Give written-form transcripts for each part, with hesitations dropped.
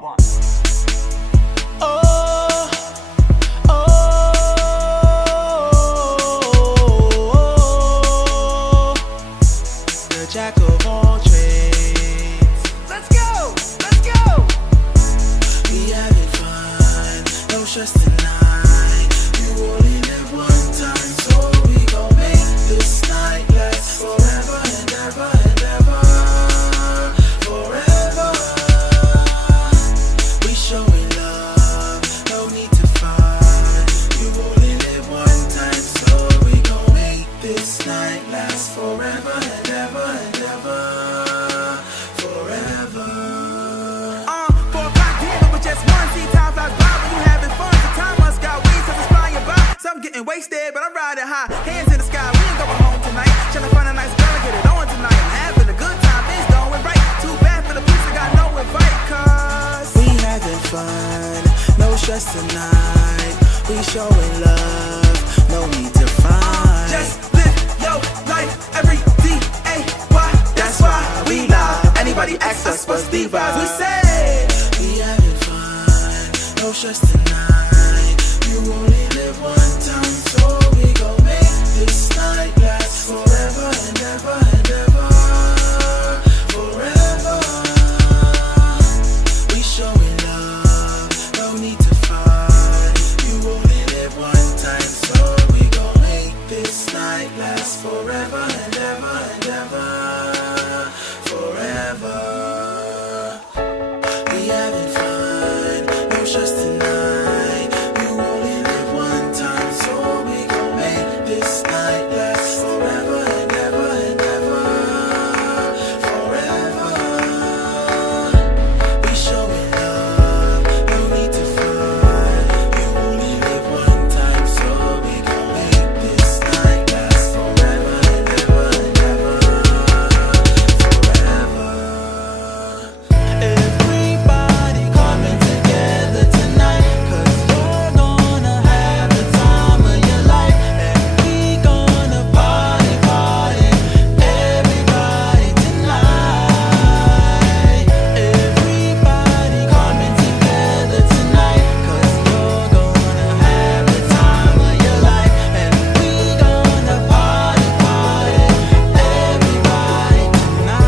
Oh, oh, the jack of all trades. Let's go, let's go. We having fun, no stress tonight. You only live one time, so we gon' make this night last forever and ever and ever. Forever. We showing love, no need to fight. You only live one time, so we gon' make this night last forever and ever and ever. Forever. For a black dinner with just one, see time flies by when you having fun. The time must got ways, cause it's flying by. Some getting wasted, but I'm riding high. Hands in the sky, we ain't going home tonight. Tryna find a nice girl and get it on tonight. I'm having a good time, things going right. Too bad for the police, I got no invite, cause we having fun, no stress tonight. We showing love, no need to fight. Just live your life every day. Why? That's why we lie. Anybody ask us what's the vibes? We say we having fun, no stress tonight. You only live one time, so we gon' make this night last forever and ever and ever. Forever. We showing love, no need to fight. You only live one time, so we gon' make this night last forever and ever and ever. Forever. We having fun, no stress tonight. You only live one time, so we gon' make this night last forever and ever and ever. Forever. We showing love, no need to fight. You only live one time, so we gon' make this night last forever and ever and ever. Forever. Everybody coming together tonight, cause you're gonna have the time of your life. And we gonna party, party, everybody tonight. Everybody coming together tonight, cause you're gonna have the time of your life. And we gonna party, party, everybody tonight.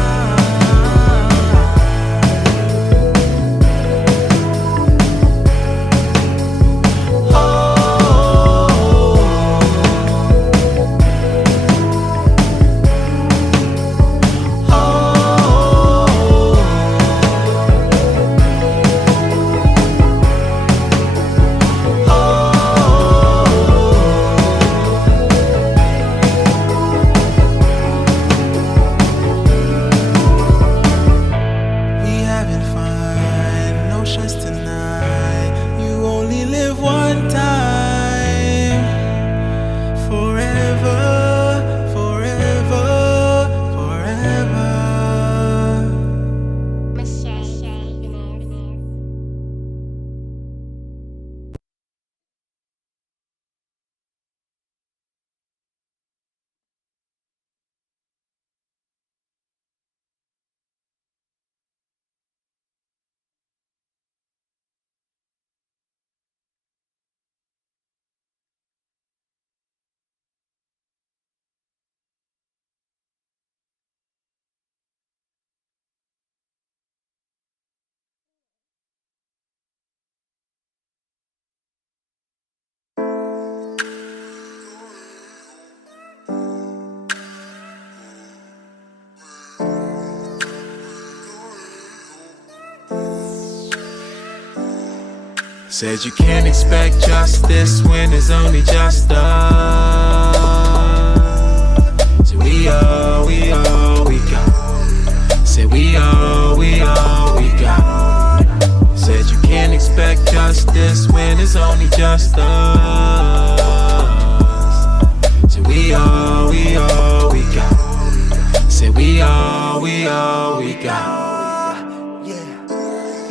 We having fun, no stress tonight. You only live one time. Forever, forever, forever. Said you can't expect justice when it's only just us. So we all we got. Said we all we got. Said you can't expect justice when it's only just us. So we all we got. Said we all we got.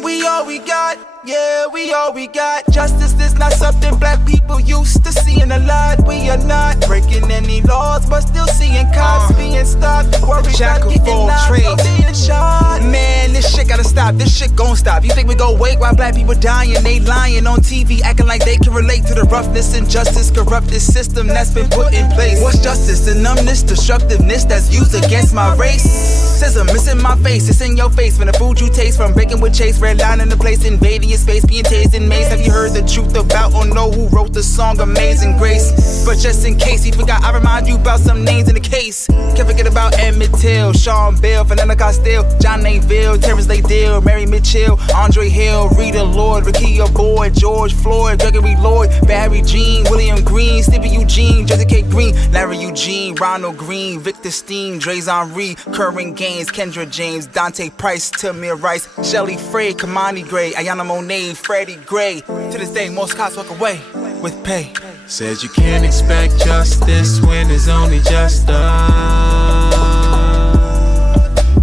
We all we got, yeah, we all we got. Justice is not something black people people used to seeing a lot. We are not breaking any laws, but still seeing cops being stopped. Worried Jack about of getting all locked or trades. being shot. Man, this shit gotta stop, this shit gon' stop. You think we gon' wait while black people dying? They lying on TV, acting like they can relate to the roughness, injustice, corrupted system that's been put in place. What's justice? The numbness, destructiveness that's used against my racism. It's in my face, it's in your face. From the food you taste, from breaking with chase, red line in the place, invading your space, being tased and maced. Have you heard the truth about or know who wrote the song Amazing Grace? But just in case you forgot, I remind you about some names in the case. Can't forget about Emmett Till, Sean Bell, Fernando Castile, John Neville, Terrence Laydale, Mary Mitchell, Andre Hill, Rita Lloyd, Rakia Boyd, George Floyd, Gregory Lloyd, Barry Jean, William Green, Stevie Eugene, Jesse K. Green, Larry Eugene, Ronald Green, Victor Steen, Dre's Henry, Curran Gaines, Kendra James, Dante Price, Tamir Rice, Shelly Frey, Kamani Gray, Ayana Monet, Freddie Gray. To this day, most cops walk away with pay. Says you can't expect justice when there's only just us.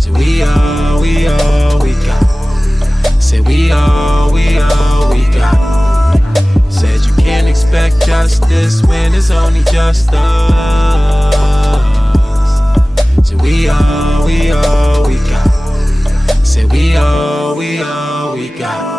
So we all we got. Say we all we got. Said you can't expect justice when it's only just us. So we all we got. Say we all we got.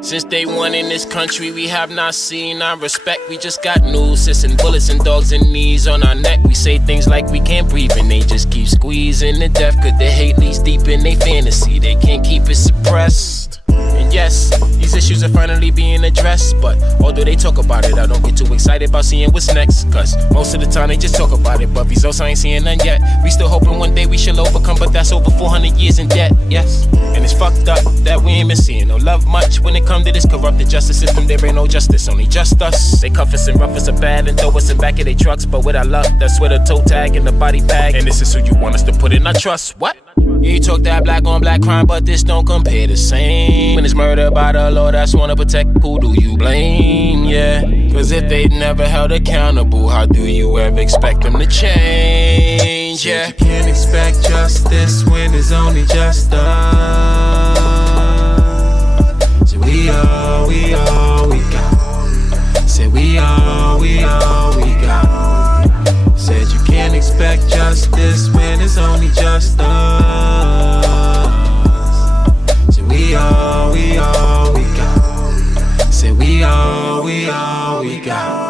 Since day one in this country, we have not seen our respect. We just got nooses and bullets and dogs and knees on our neck. We say things like we can't breathe and they just keep squeezing to death. Cause their hate leaks deep in their fantasy, they can't keep it suppressed. And yes, these issues are finally being addressed. But although they talk about it, I don't get too excited about seeing what's next. Cause most of the time they just talk about it, but results I ain't seeing none yet. We still hoping one day we shall overcome, but that's over 400 years in debt, yes. And it's fucked up that we ain't been seeing no love much. When it come to this corrupted justice system, there ain't no justice, only just us. They cuff us and rough us up bad and throw us in back of their trucks. But with our luck, that's where the toe tag and the body bag. And this is who you want us to put in our trust, what? Yeah, you talk that black on black crime, but this don't compare the same. When it's murder by the law, that's wanna protect, who do you blame? Yeah, cause if they never held accountable, how do you ever expect them to change? Yeah, you can't expect justice when there's only just us. So we all we got. Say we all we got. Said you can't expect justice when it's only just us. So we all we got. Say we all we got.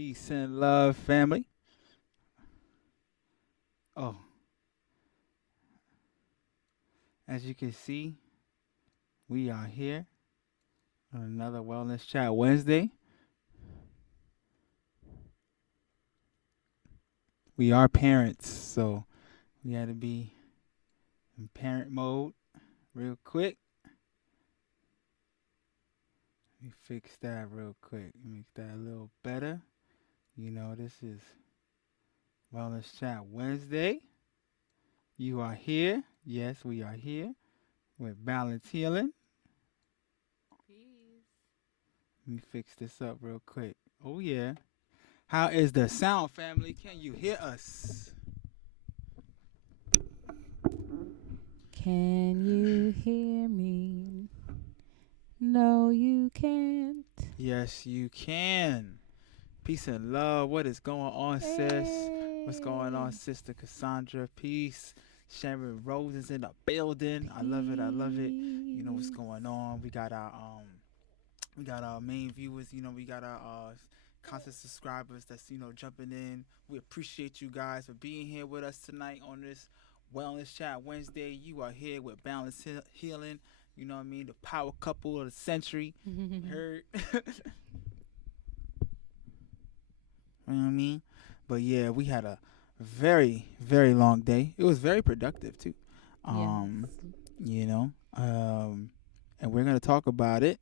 Peace and love, family. Oh, as you can see, we are here on another Wellness Chat Wednesday. We are parents, so we had to be in parent mode real quick. Let me fix that real quick. Make that a little better. You know, this is Wellness Chat Wednesday. You are here. Yes, we are here with Balance Healing. Let me fix this up real quick. Oh, yeah. How is the sound, family? Can you hear us? Can you hear me? No, you can't. Yes, you can. Peace and love. What is going on, sis? What's going on, Sister Cassandra? Peace. Sharon Rose is in the building. I love it. I love it. You know what's going on. We got our main viewers. You know, we got our constant subscribers that's jumping in. We appreciate you guys for being here with us tonight on this Wellness Chat Wednesday. You are here with Balance Healing. You know what I mean? The power couple of the century. Heard. You know what I mean? But yeah, we had a very, very long day. It was very productive too. You know, and we're gonna talk about it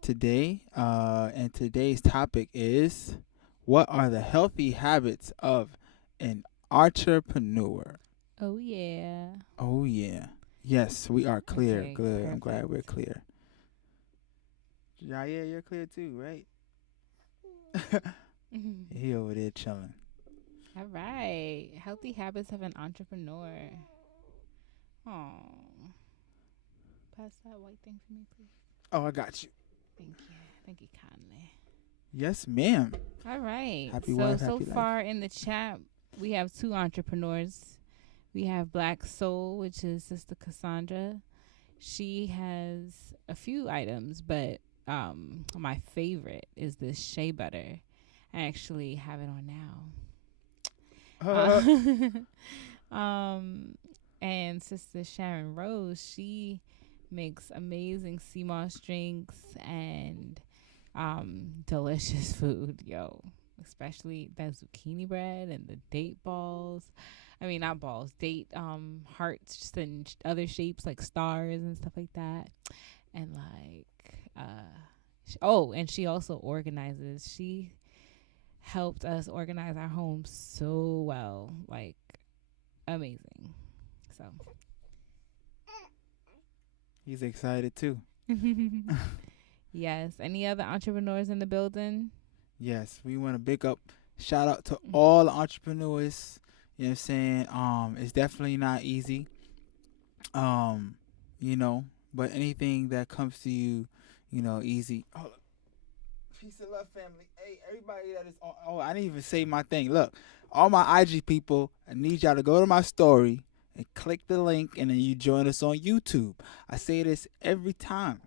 today. And today's topic is, what are the healthy habits of an entrepreneur? Oh, yeah. Oh yeah. Yes, we are clear. Okay, Good. I'm glad perfect. we're clear. Yeah, you're clear too, right? He over there chilling. All right. Healthy habits of an entrepreneur. Oh. Pass that white thing for me, please. Oh, I got you. Thank you. Thank you kindly. Yes, ma'am. All right. Happy so wife, so happy life. far in the chat, we have two entrepreneurs. We have Black Soul, which is Sister Cassandra. She has a few items, but my favorite is this shea butter. I actually have it on now. And Sister Sharon Rose, she makes amazing sea moss drinks and delicious food, especially that zucchini bread and the date balls. I mean, not balls, date hearts and other shapes like stars and stuff like that. And and she also organizes. She helped us organize our home so well, like amazing. So He's excited too. yes. Any other entrepreneurs in the building? Yes, we want to big up, shout out to all the entrepreneurs. You know what I'm saying? It's definitely not easy. But anything that comes to you, easy. Hold up. Peace and love, family. Hey, everybody that is on. Oh, I didn't even say my thing. Look, all my IG people, I need y'all to go to my story and click the link, and then you join us on YouTube. I say this every time.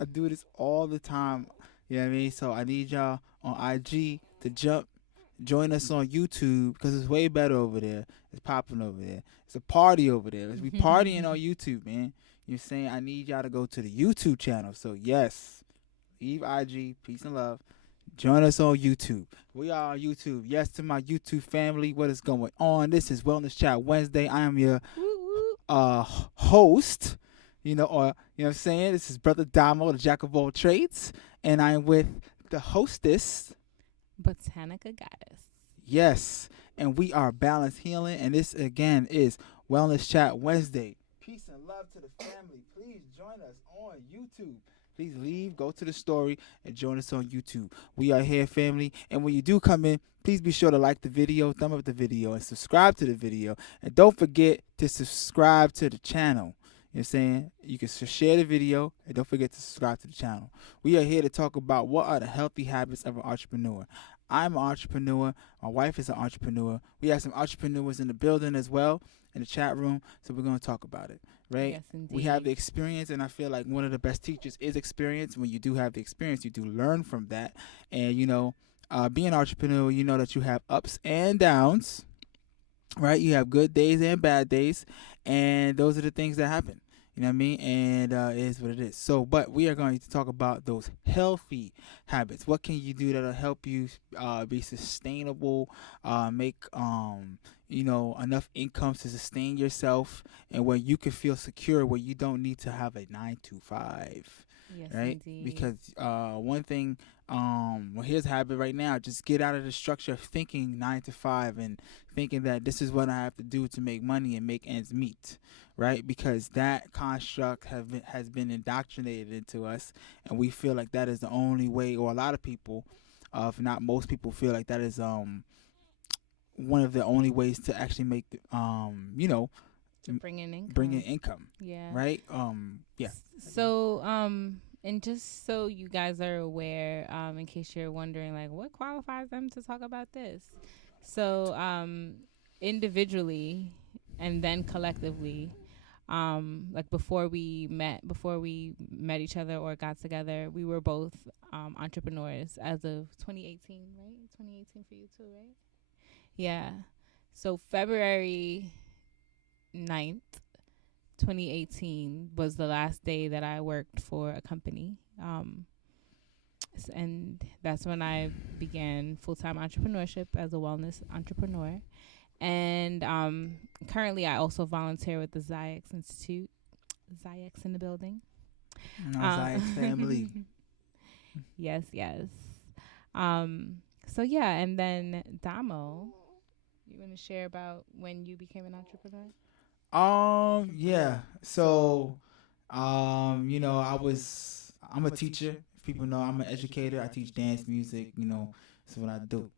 I do this all the time. You know what I mean? So I need y'all on IG to join us on YouTube, because it's way better over there. It's popping over there. It's a party over there. We partying on YouTube, man. You're saying I need y'all to go to the YouTube channel. So yes, leave IG, peace and love. Join us on YouTube. We are on YouTube. Yes, to my YouTube family, what is going on? This is Wellness Chat Wednesday. I am your host. Or you know what I'm saying? This is Brother Damo, the jack of all trades, and I'm with the hostess, Botanica Goddess. Yes, and we are Balance Healing, and this again is Wellness Chat Wednesday. Peace and love to the family. Please join us on YouTube. Please leave, go to the story, and join us on YouTube. We are here, family, and when you do come in, please be sure to like the video, thumb up the video, and subscribe to the video. And don't forget to subscribe to the channel. You know what I'm saying? You can share the video, and don't forget to subscribe to the channel. We are here to talk about what are the healthy habits of an entrepreneur. I'm an entrepreneur. My wife is an entrepreneur. We have some entrepreneurs in the building as well, in the chat room, so we're going to talk about it, right? Yes, indeed. We have the experience, and I feel like one of the best teachers is experience. When you do have the experience, you do learn from that. And, being an entrepreneur, you know that you have ups and downs, right? You have good days and bad days, and those are the things that happen. You know what I mean? And it is what it is. So, but we are going to talk about those healthy habits. What can you do that'll help you be sustainable, make enough income to sustain yourself, and where you can feel secure, where you don't need to have a 9 to 5. Yes, Right? indeed. Because one thing, well, here's a habit right now. Just get out of the structure of thinking 9 to 5 and thinking that this is what I have to do to make money and make ends meet, right? Because that construct has been indoctrinated into us, and we feel like that is the only way, or a lot of people, if not most people, feel like that is one of the only ways to actually make To bring in income. bring in income, Yeah. right? Yeah. So, and just so you guys are aware, in case you're wondering, like, what qualifies them to talk about this? So, individually and then collectively, like before we met each other or got together, we were both entrepreneurs as of 2018, right? 2018 for you too, right? Yeah. So February 9th, 2018 was the last day that I worked for a company. And that's when I began full-time entrepreneurship as a wellness entrepreneur. And currently I also volunteer with the Zayax Institute. Zayax in the building. Zayax family. Yes. So yeah, and then Damo, you want to share about when you became an entrepreneur? Yeah. So, I'm a teacher. If people know, I'm an educator. I teach dance music. That's what I do.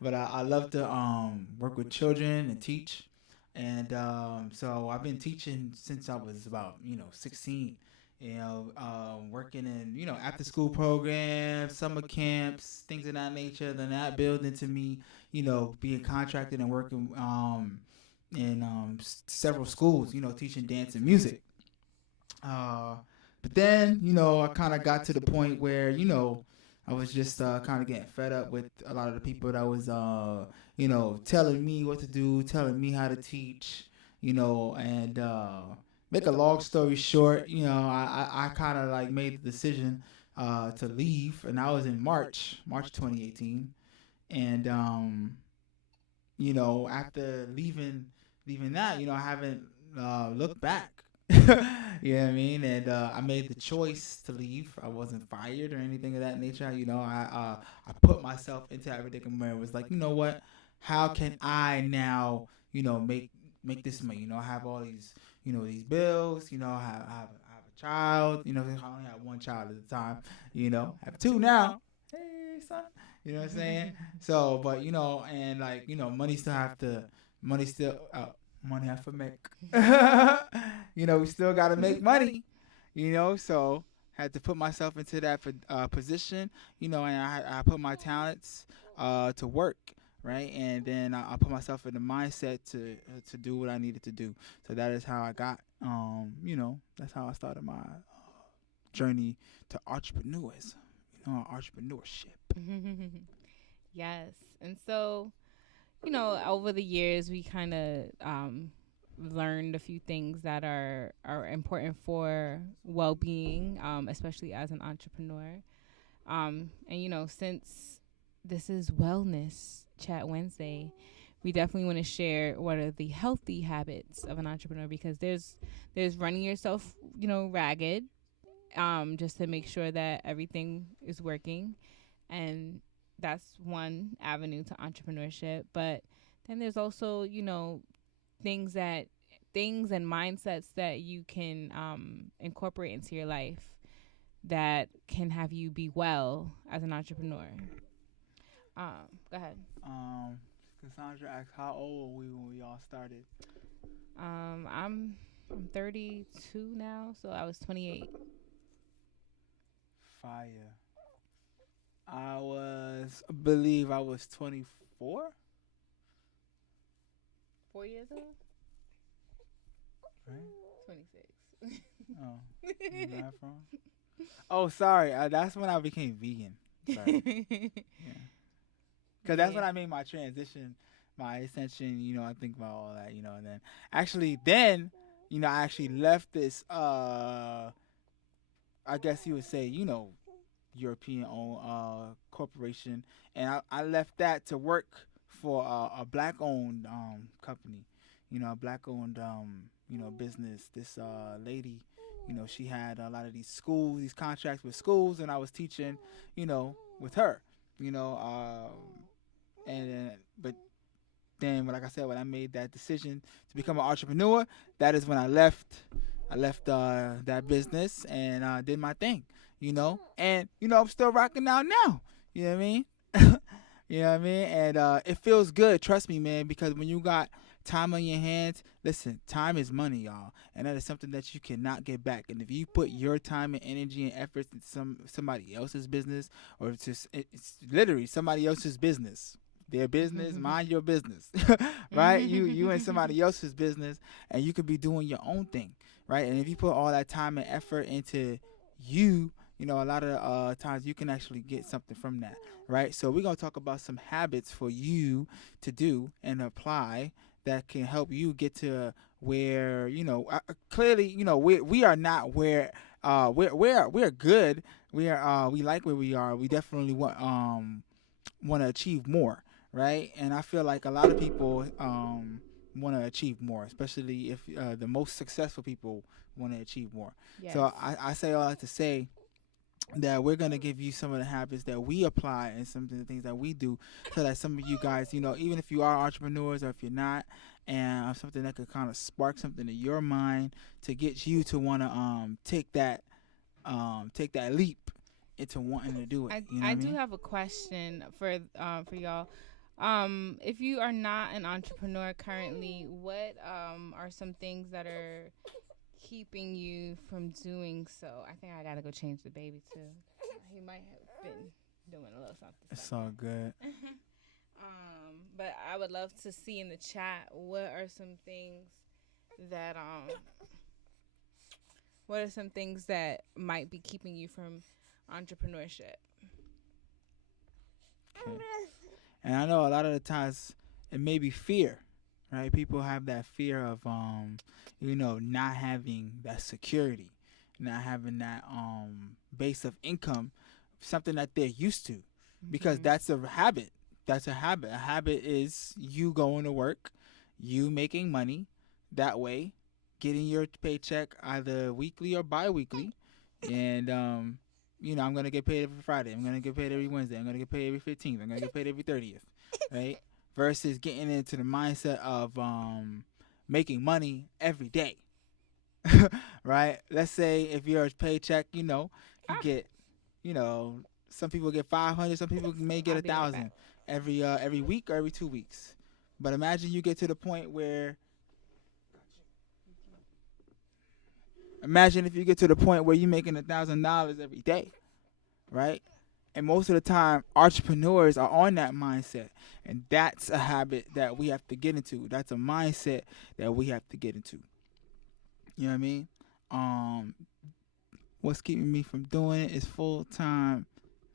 But I love to work with children and teach, and so I've been teaching since I was about 16. Working in after school programs, summer camps, things of that nature. Then that built into me, being contracted and working in several schools, teaching dance and music. But then, I kind of got to the point where, I was just kind of getting fed up with a lot of the people that was, telling me what to do, telling me how to teach, and make a long story short, I kind of like made the decision to leave, and I was in March 2018, and after leaving that, I haven't looked back. You know what I mean? And I made the choice to leave. I wasn't fired or anything of that nature. I put myself into that predicament. It was like, you know what? How can I now, make this money? I have all these, these bills. I have a child. I only have one child at the time. I have two now. Hey, son. You know what I'm saying? So, but and like money have to make. We still gotta make money. So had to put myself into that position. And I put my talents to work, right? And then I put myself in the mindset to do what I needed to do. So that is how I got. That's how I started my journey to entrepreneurism. Entrepreneurship. Yes. And so, over the years, we kind of learned a few things that are important for well-being, especially as an entrepreneur. And, since this is Wellness Chat Wednesday, we definitely want to share what are the healthy habits of an entrepreneur, because there's running yourself, ragged, just to make sure that everything is working. And that's one avenue to entrepreneurship. But then there's also, things and mindsets that you can incorporate into your life that can have you be well as an entrepreneur. Go ahead. Cassandra asked, how old were we when we all started? I'm 32 now, so I was 28. Fire. I believe I was 24. 4 years old? Right? 26. Oh, where am I from? Oh, sorry. That's when I became vegan. Sorry. Yeah. Because that's when I made my transition, my ascension, I think about all that, and then I actually left this, I guess you would say, European owned corporation, and I left that to work for a black owned company, a black owned business. This lady, she had a lot of these schools, these contracts with schools, and I was teaching, with her, but then, like I said, when I made that decision to become an entrepreneur, that is when I left. I left that business and did my thing, and I'm still rocking out now. You know what I mean? You know what I mean? And it feels good. Trust me, man, because when you got time on your hands, listen, time is money, y'all, and that is something that you cannot get back. And if you put your time and energy and efforts into somebody else's business, or it's literally somebody else's business. Their business, mind your business, right? You in somebody else's business, and you could be doing your own thing, right? And if you put all that time and effort into you, a lot of times you can actually get something from that, right? So we're gonna talk about some habits for you to do and apply that can help you get to where clearly we are not where we're good. We like where we are. We definitely want to achieve more. Right, and I feel like a lot of people want to achieve more, especially if the most successful people want to achieve more. Yes. So I say all that to say that we're gonna give you some of the habits that we apply and some of the things that we do, so that some of you guys, even if you are entrepreneurs or if you're not, and something that could kind of spark something in your mind to get you to want to take that leap into wanting to do it. I do have a question for y'all. If you are not an entrepreneur currently, what are some things that are keeping you from doing so? I think I gotta go change the baby too. He might have been doing a little something. It's all good. But I would love to see in the chat what are some things that might be keeping you from entrepreneurship. Okay. And I know a lot of the times it may be fear, right? People have that fear of, not having that security, not having that base of income, something that they're used to, because that's a habit. That's a habit. A habit is you going to work, you making money that way, getting your paycheck either weekly or bi-weekly, and I'm going to get paid every Friday. I'm going to get paid every Wednesday. I'm going to get paid every 15th. I'm going to get paid every 30th, right? Versus getting into the mindset of making money every day, right? Let's say if your paycheck, you get, some people get 500, some people may get 1,000 every week or every 2 weeks. But imagine you get to the point where Imagine if you get to the point where you're making $1,000 every day, right? And most of the time, entrepreneurs are on that mindset. And that's a habit that we have to get into. That's a mindset that we have to get into. You know what I mean? What's keeping me from doing it is full time.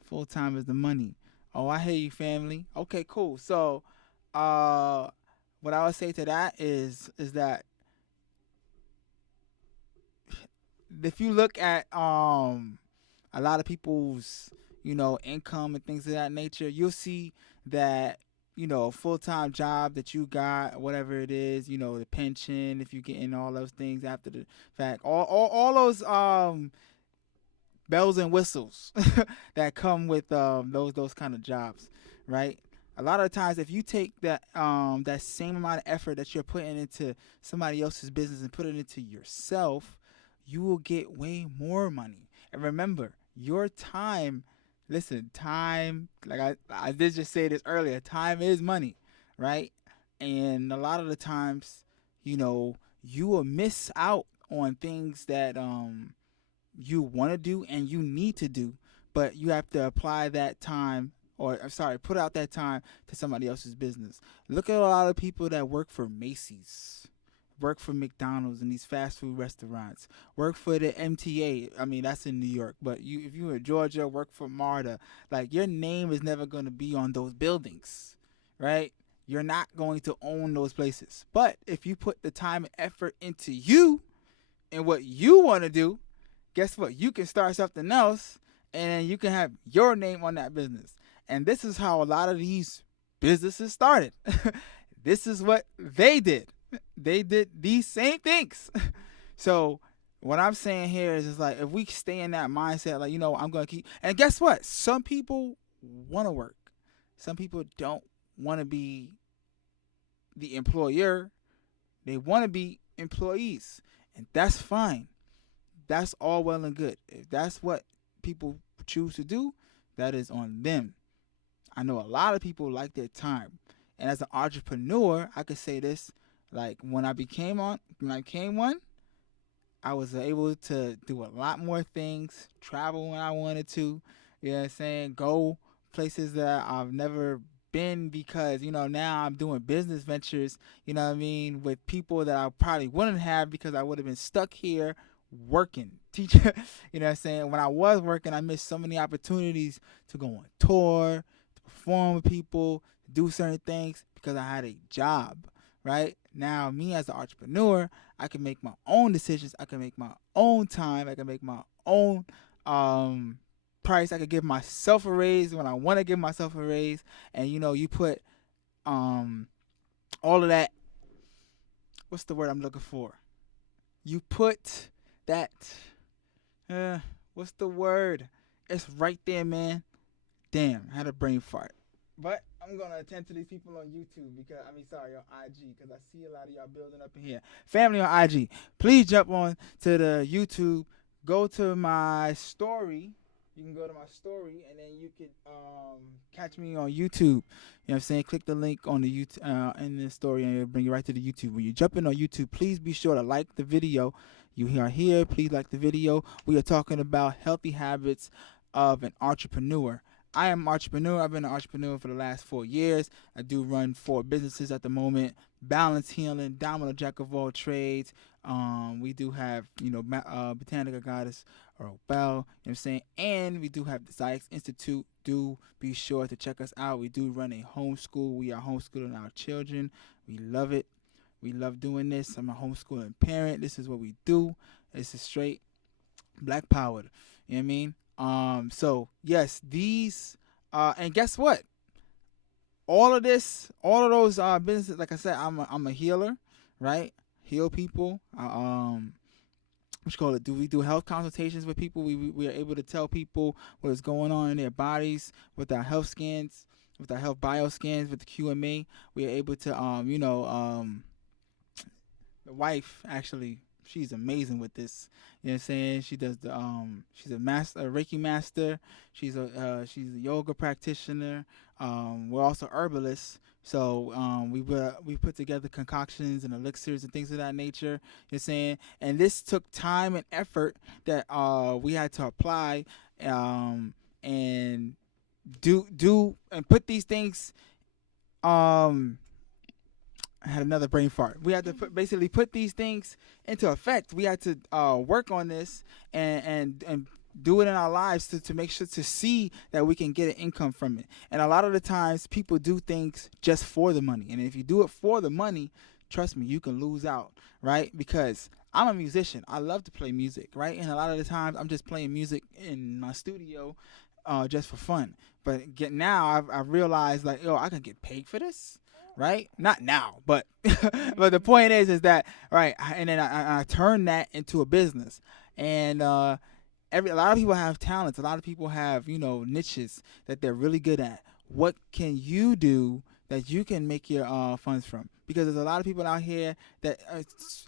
Full time is the money. Oh, I hear you, family. Okay, cool. So, what I would say to that is that if you look at a lot of people's income and things of that nature, you'll see that a full-time job that you got, whatever it is, the pension, if you're getting all those things after the fact, all those bells and whistles that come with those kind of jobs, right? A lot of times, if you take that same amount of effort that you're putting into somebody else's business and put it into yourself, you will get way more money. And remember, your time, time, like I did just say this earlier, time is money, right? And a lot of the times, you will miss out on things that you want to do and you need to do, but you have to apply that time, put out that time to somebody else's business. Look at a lot of people that work for Macy's, work for McDonald's and these fast food restaurants, work for the MTA. I mean, that's in New York, but if you're in Georgia, work for MARTA. Like, your name is never going to be on those buildings, right? You're not going to own those places. But if you put the time and effort into you and what you want to do, guess what? You can start something else, and you can have your name on that business. And this is how a lot of these businesses started. This is what they did. They did these same things. So what I'm saying here is just like, if we stay in that mindset, like, I'm going to keep. And guess what? Some people want to work. Some people don't want to be the employer. They want to be employees. And that's fine. That's all well and good. If that's what people choose to do, that is on them. I know a lot of people like their time. And as an entrepreneur, I could say this, like, when I became one, I was able to do a lot more things, travel when I wanted to, you know what I'm saying, go places that I've never been, because, now I'm doing business ventures, you know what I mean, with people that I probably wouldn't have, because I would have been stuck here working, teaching, you know what I'm saying. When I was working, I missed so many opportunities to go on tour, to perform with people, do certain things, because I had a job, right? Now, me as an entrepreneur, I can make my own decisions. I can make my own time. I can make my own price. I can give myself a raise when I want to give myself a raise. And, you put all of that, what's the word I'm looking for? You put that, what's the word? It's right there, man. Damn, I had a brain fart. But I'm going to attend to these people on YouTube on IG, because I see a lot of y'all building up in here. Family on IG, please jump on to the YouTube. Go to my story. You can go to my story, and then you can catch me on YouTube. You know what I'm saying? Click the link on the YouTube in the story, and it'll bring you right to the YouTube. When you jump in on YouTube, please be sure to like the video. You are here. Please like the video. We are talking about healthy habits of an entrepreneur. I am an entrepreneur. I've been an entrepreneur for the last 4 years. I do run 4 businesses at the moment: Balance Healing, Domino Jack of all trades. We do have, Botanica Goddess or Bell, you know what I'm saying? And we do have the Zyx Institute. Do be sure to check us out. We do run a homeschool. We are homeschooling our children. We love it. We love doing this. I'm a homeschooling parent. This is what we do. This is straight black power. You know what I mean? So yes, these, and guess what? All of those businesses, like I said, I'm a healer, right? Heal people. Do we do health consultations with people? We are able to tell people what is going on in their bodies with our health scans, with our health bio scans, with the QMA. We are able to, the wife, actually, she's amazing with this. You know what I'm saying? She does the she's a Reiki master. She's a yoga practitioner. We're also herbalists. So we put together concoctions and elixirs and things of that nature. You know what I'm saying? And this took time and effort that we had to apply and do and put these things I had another brain fart. We had to basically put these things into effect. We had to work on this and do it in our lives to make sure to see that we can get an income from it. And a lot of the times people do things just for the money. And if you do it for the money, trust me, you can lose out, right? Because I'm a musician. I love to play music, right? And a lot of the times I'm just playing music in my studio just for fun. But now I've realized, like, I can get paid for this. Right? Not now, but but the point is that, right, and then I turn that into a business. And a lot of people have talents. A lot of people have, niches that they're really good at. What can you do that you can make your funds from? Because there's a lot of people out here that,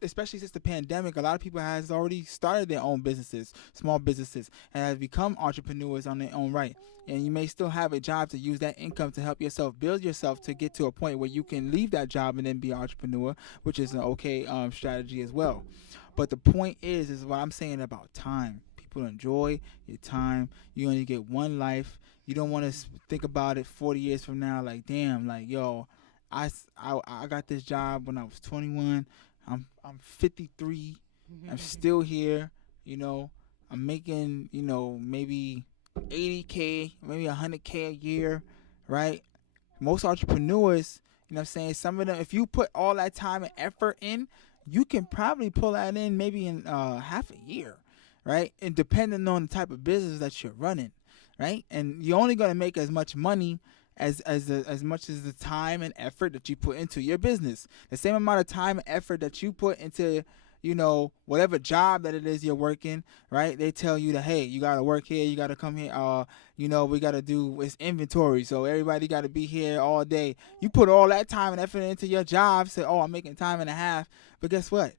especially since the pandemic, a lot of people has already started their own businesses, small businesses, and has become entrepreneurs on their own right. And you may still have a job to use that income to help yourself build yourself to get to a point where you can leave that job and then be an entrepreneur, which is an okay strategy as well. But the point is what I'm saying about time. People enjoy your time. You only get one life. You don't want to think about it 40 years from now like, damn, like, I got this job when I was 21. I'm 53. I'm still here. You know, I'm making, you know, maybe 80K, maybe 100K a year, right? Most entrepreneurs, you know what I'm saying, some of them, if you put all that time and effort in, you can probably pull that in maybe in half a year, right? And depending on the type of business that you're running, right? And you're only going to make as much money as much as the time and effort that you put into your business. The same amount of time and effort that you put into, you know, whatever job that it is you're working, right? They tell you that, hey, you got to work here, you got to come here, you know, we got to do it's inventory, so everybody got to be here all day. You put all that time and effort into your job, say, oh, I'm making time and a half, but guess what?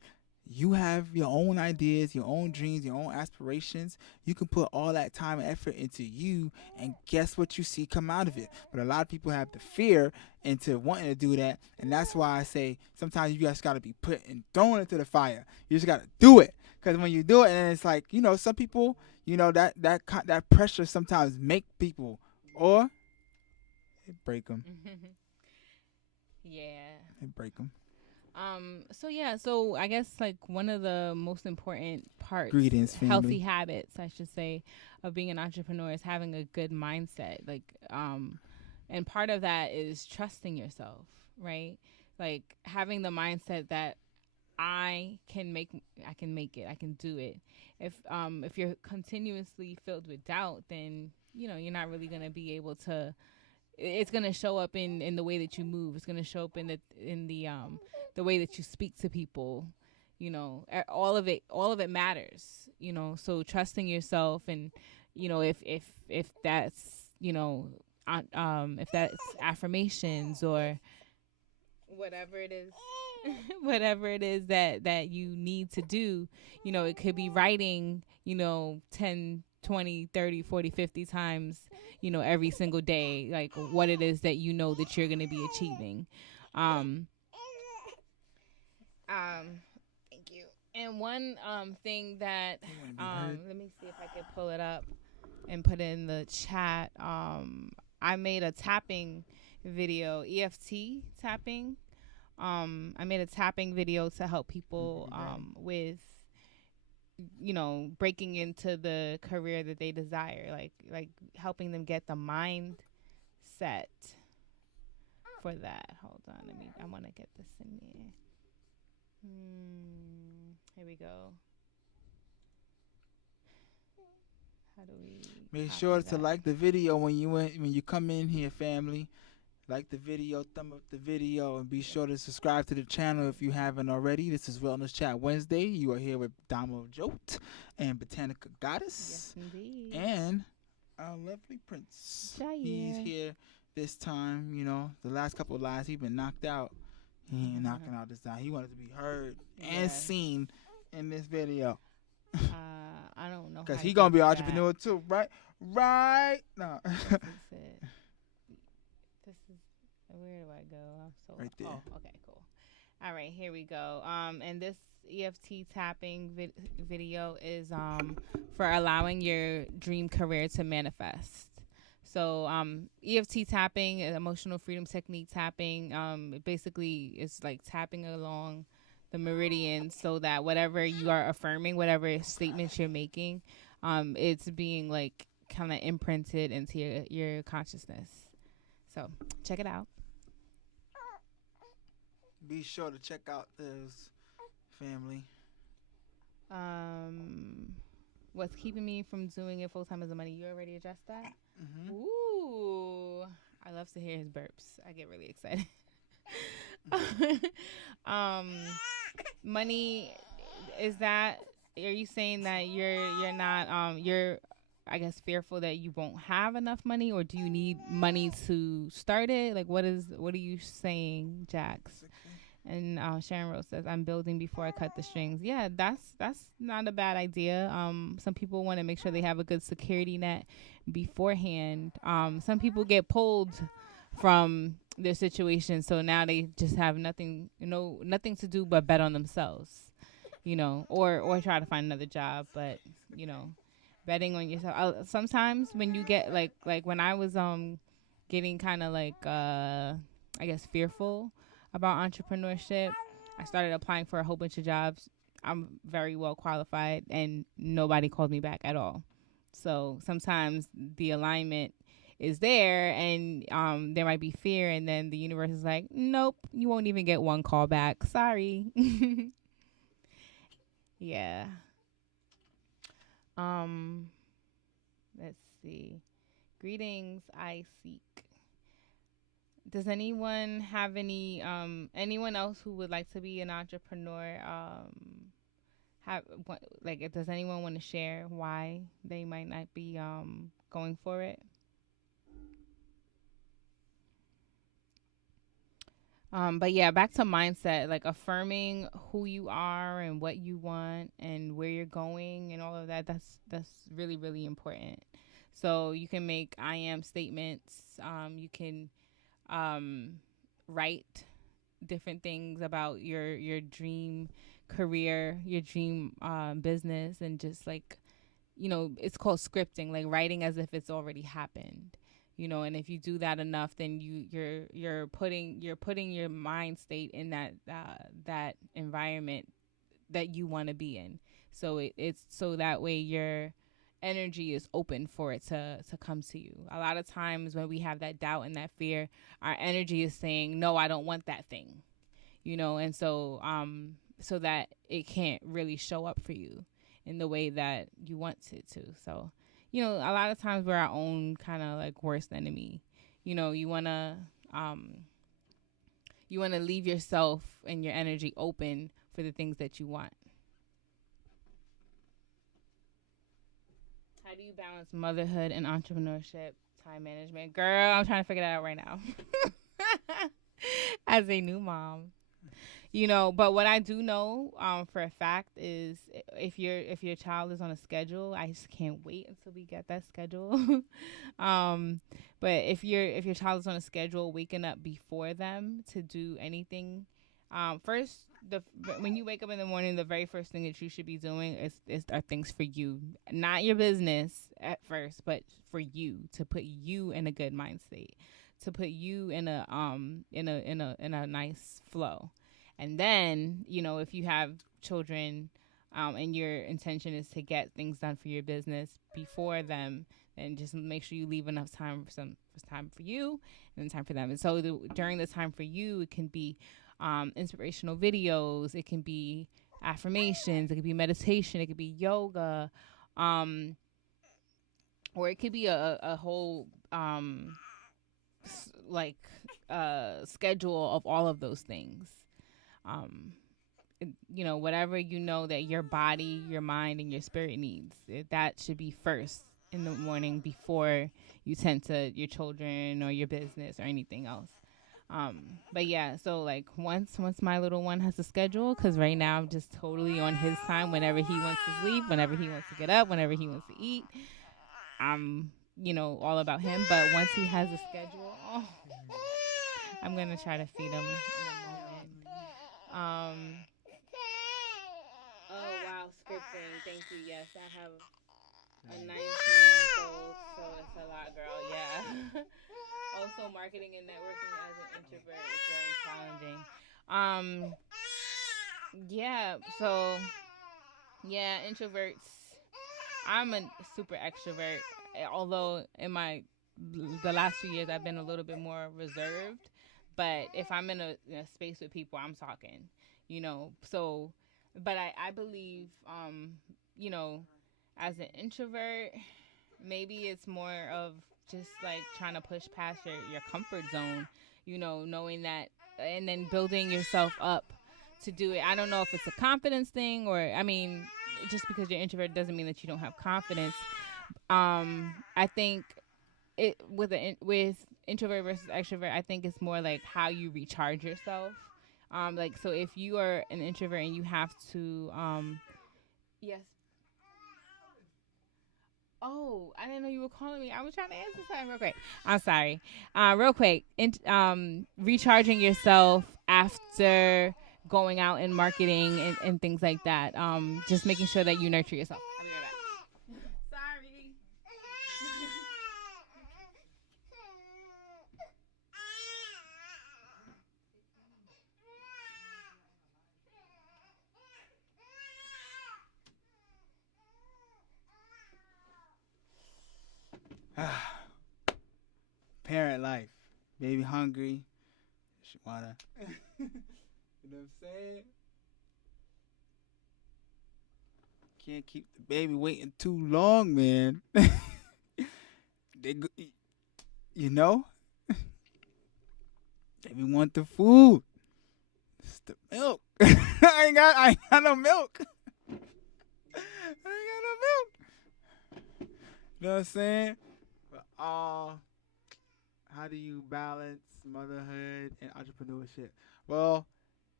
You have your own ideas, your own dreams, your own aspirations. You can put all that time and effort into you, and guess what you see come out of it. But a lot of people have the fear into wanting to do that, and that's why I say sometimes you just got to be put and thrown into the fire. You just got to do it, because when you do it, and it's like, you know, some people, you know, that pressure sometimes make people, or it break them. Yeah. It break them. So I guess like one of the most important parts, Greetings, family. healthy habits, I should say, of being an entrepreneur is having a good mindset. Like, and part of that is trusting yourself, right? Like having the mindset that I can make it, I can do it. If you're continuously filled with doubt, then, you know, you're not really going to be able to, it's going to show up in the way that you move. It's going to show up in the way that you speak to people. You know, all of it matters, you know. So trusting yourself, and, you know, if that's, you know, if that's affirmations or whatever it is, whatever it is that you need to do, you know, it could be writing, you know, 10, 20, 30, 40, 50 times, you know, every single day, like what it is that you know that you're going to be achieving. Thank you. And one thing that let me see if I can pull it up and put it in the chat. I made a tapping video, EFT tapping. I made a tapping video to help people with, you know, breaking into the career that they desire, like helping them get the mind set for that. Hold on, I want to get this in there. Here we go. How do we make sure to like the video when you come in here, family. Like the video, thumb up the video, and be sure to subscribe to the channel if you haven't already. This is Wellness Chat Wednesday. You are here with DoMoJOAT and Botanica Goddess. Yes, indeed. And our lovely Prince. Jair. He's here this time. You know, the last couple of lives, he's been knocked out. He ain't knocking out this time. He wanted to be heard and seen in this video. I don't know. Because he going to be an entrepreneur too, right? Right? No. Where do I go? I'm so right there. Oh, okay, cool. All right, here we go. And this EFT tapping video is for allowing your dream career to manifest. So EFT tapping, emotional freedom technique tapping, basically it's like tapping along the meridian so that whatever you are affirming, whatever statements you're making, it's being like kind of imprinted into your consciousness. So check it out. Be sure to check out this, family. What's keeping me from doing it full time is the money. You already addressed that? Mm-hmm. Ooh, I love to hear his burps. I get really excited. Money, is that, are you saying that you're not you're, I guess, fearful that you won't have enough money, or do you need money to start it? Like, what are you saying, Jax? And Sharon Rose says, I'm building before I cut the strings. Yeah, that's not a bad idea. Some people want to make sure they have a good security net beforehand. Some people get pulled from their situation, so now they just have nothing to do but bet on themselves, you know, or try to find another job. But, you know, betting on yourself. Sometimes when you get like when I was getting kind of like I guess fearful about entrepreneurship, I started applying for a whole bunch of jobs. I'm very well qualified, and nobody called me back at all. So sometimes the alignment is there, and there might be fear, and then the universe is like, nope, you won't even get one call back. Sorry. Yeah. Let's see. Greetings, I seek. Does anyone have anyone else who would like to be an entrepreneur? Does anyone want to share why they might not be going for it? But yeah, back to mindset, like affirming who you are and what you want and where you're going and all of that. That's really, really important. So you can make I am statements. You can write different things about your dream career, your dream business, and just like, it's called scripting, like writing as if it's already happened. And if you do that enough, then you're putting your mind state in that environment that you want to be in. So it's so that way your energy is open for it to come to you. A lot of times when we have that doubt and that fear, our energy is saying, no, I don't want that thing, and so that it can't really show up for you in the way that you want it to. So, a lot of times we're our own kind of like worst enemy. You want to leave yourself and your energy open for the things that you want. How do you balance motherhood and entrepreneurship, time management? Girl, I'm trying to figure that out right now. As a new mom. But what I do know for a fact is if your child is on a schedule, I just can't wait until we get that schedule. But if your child is on a schedule, waking up before them to do anything, first, when you wake up in the morning, the very first thing that you should be doing are things for you, not your business at first, but for you, to put you in a good mind state, to put you in a nice flow. And then, if you have children and your intention is to get things done for your business before them, then just make sure you leave enough time for time for you and time for them. And so during the time for you, it can be inspirational videos, it can be affirmations, it could be meditation, it could be yoga, or it could be a whole schedule of all of those things. Whatever that your body, your mind, and your spirit needs, that should be first in the morning before you tend to your children or your business or anything else. But yeah, so like once my little one has a schedule, because right now I'm just totally on his time, whenever he wants to sleep, whenever he wants to get up, whenever he wants to eat, I'm all about him. But once he has a schedule, I'm gonna try to feed him in a moment. Oh wow, scripting. Thank you. Yes, I have a 19-month-old, so it's a lot, girl. Yeah. Also, marketing and networking as an introvert is very challenging. Yeah. So, yeah, introverts. I'm a super extrovert, although the last few years I've been a little bit more reserved. But if I'm in a space with people, I'm talking. So. But I believe, as an introvert, maybe it's more of just like trying to push past your comfort zone, knowing that, and then building yourself up to do it. I don't know if it's a confidence thing just because you're introvert doesn't mean that you don't have confidence. I think with introvert versus extrovert, I think it's more like how you recharge yourself. So if you are an introvert and you have to, yes. Oh, I didn't know you were calling me. I was trying to answer something real quick. I'm sorry. Real quick, recharging yourself after going out and marketing and things like that. Just making sure that you nurture yourself. I'll be right back. Sorry. Parent life. Baby hungry. She wanna. You know what I'm saying? Can't keep the baby waiting too long, man. You know? They want the food. It's the milk. I ain't got no milk. I ain't got no milk. You know what I'm saying? But how do you balance motherhood and entrepreneurship? Well,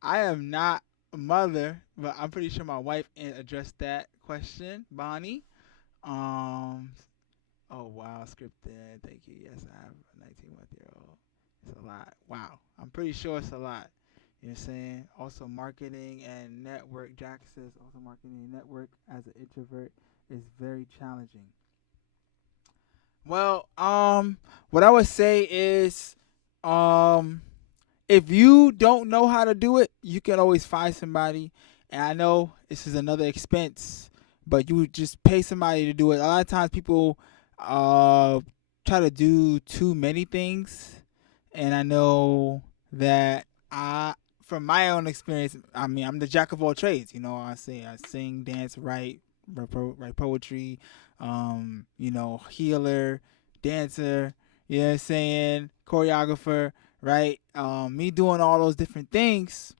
I am not a mother, but I'm pretty sure my wife addressed that question, Bonnie. Oh wow, scripted. Thank you. Yes, I have a 19-month-year-old. It's a lot. Wow. I'm pretty sure it's a lot. You know what I'm saying? Also marketing and network. Jack says also marketing and network as an introvert is very challenging. Well, what I would say is, if you don't know how to do it, you can always find somebody. And I know this is another expense, but you just pay somebody to do it. A lot of times people try to do too many things, and I know that from my own experience, I mean, I'm the jack of all trades. You know, I sing, dance, write poetry, healer, dancer, you know what I'm saying, choreographer, right? Me doing all those different things,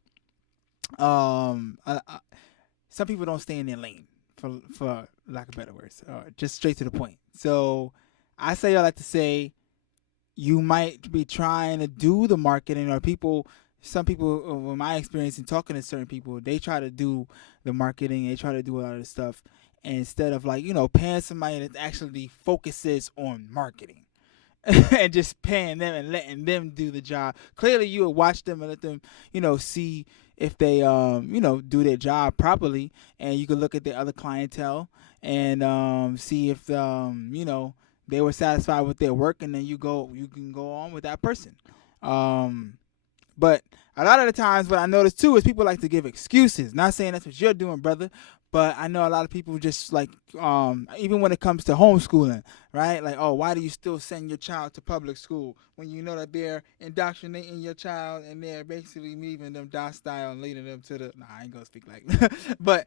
some people don't stay in their lane, for lack of better words, just straight to the point. So I like to say, you might be trying to do the marketing, or some people, in my experience in talking to certain people, they try to do the marketing, they try to do a lot of this stuff, and instead of paying somebody that actually focuses on marketing and just paying them and letting them do the job. Clearly you would watch them and let them, see if they, do their job properly, and you could look at the other clientele and see if, they were satisfied with their work, and then you can go on with that person. But a lot of the times what I notice too is people like to give excuses. Not saying that's what you're doing, brother, but I know a lot of people just even when it comes to homeschooling, right? Like, oh, why do you still send your child to public school when you know that they're indoctrinating your child and they're basically leaving them docile and leading them to the, nah, I ain't gonna speak like that. But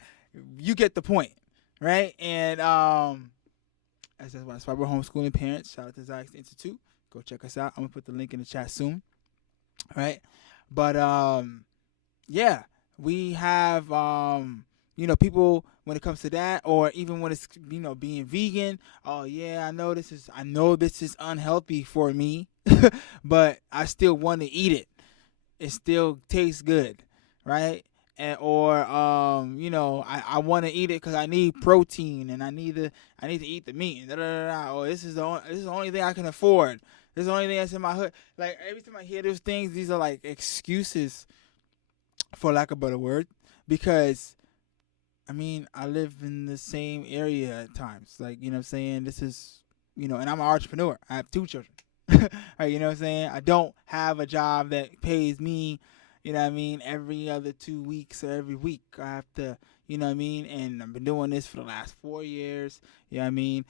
you get the point, right? And that's why we're homeschooling parents. Shout out to Zionist Institute. Go check us out. I'm gonna put the link in the chat soon. Right? But yeah, we have people when it comes to that, or even when it's being vegan. Oh yeah, I know this is unhealthy for me, but I still want to eat it. It still tastes good, right? I want to eat it because I need protein and I need to eat the meat. And Oh, this is the only thing I can afford. This is the only thing that's in my hood. Like, every time I hear those things, these are like excuses, for lack of a better word, because I mean, I live in the same area at times. Like, you know what I'm saying? This is, and I'm an entrepreneur. I have 2 children. Right, you know what I'm saying? I don't have a job that pays me, every other 2 weeks or every week. I have to, and I've been doing this for the last 4 years, and,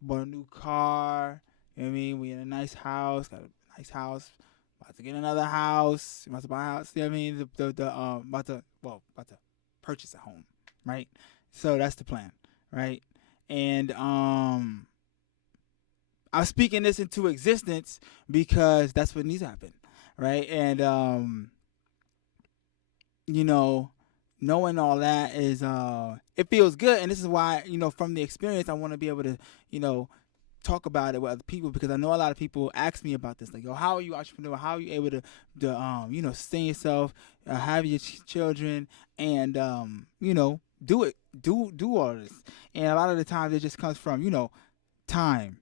bought a new car, we in a nice house, got a nice house, about to get another house, about to buy a house, about to purchase a home, right? So that's the plan, right? And I'm speaking this into existence because that's what needs to happen, right? And knowing all that is it feels good, and this is why from the experience I want to be able to talk about it with other people, because I know a lot of people ask me about this, like, yo, how are you entrepreneur? How are you able to sustain yourself, have your children, and do it, do all of this? And a lot of the times it just comes from time.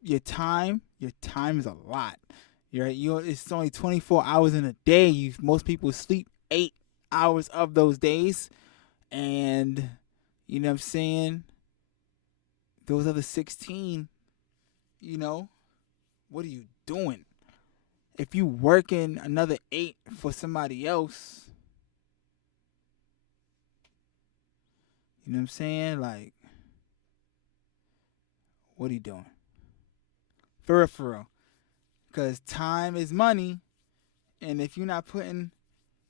Your time is a lot. Right? It's only 24 hours in a day. Most people sleep 8 hours of those days, and you know what I'm saying, those other 16, what are you doing? If you working another 8 for somebody else, you know what I'm saying? Like, what are you doing? For real, for real. Because time is money. And if you're not putting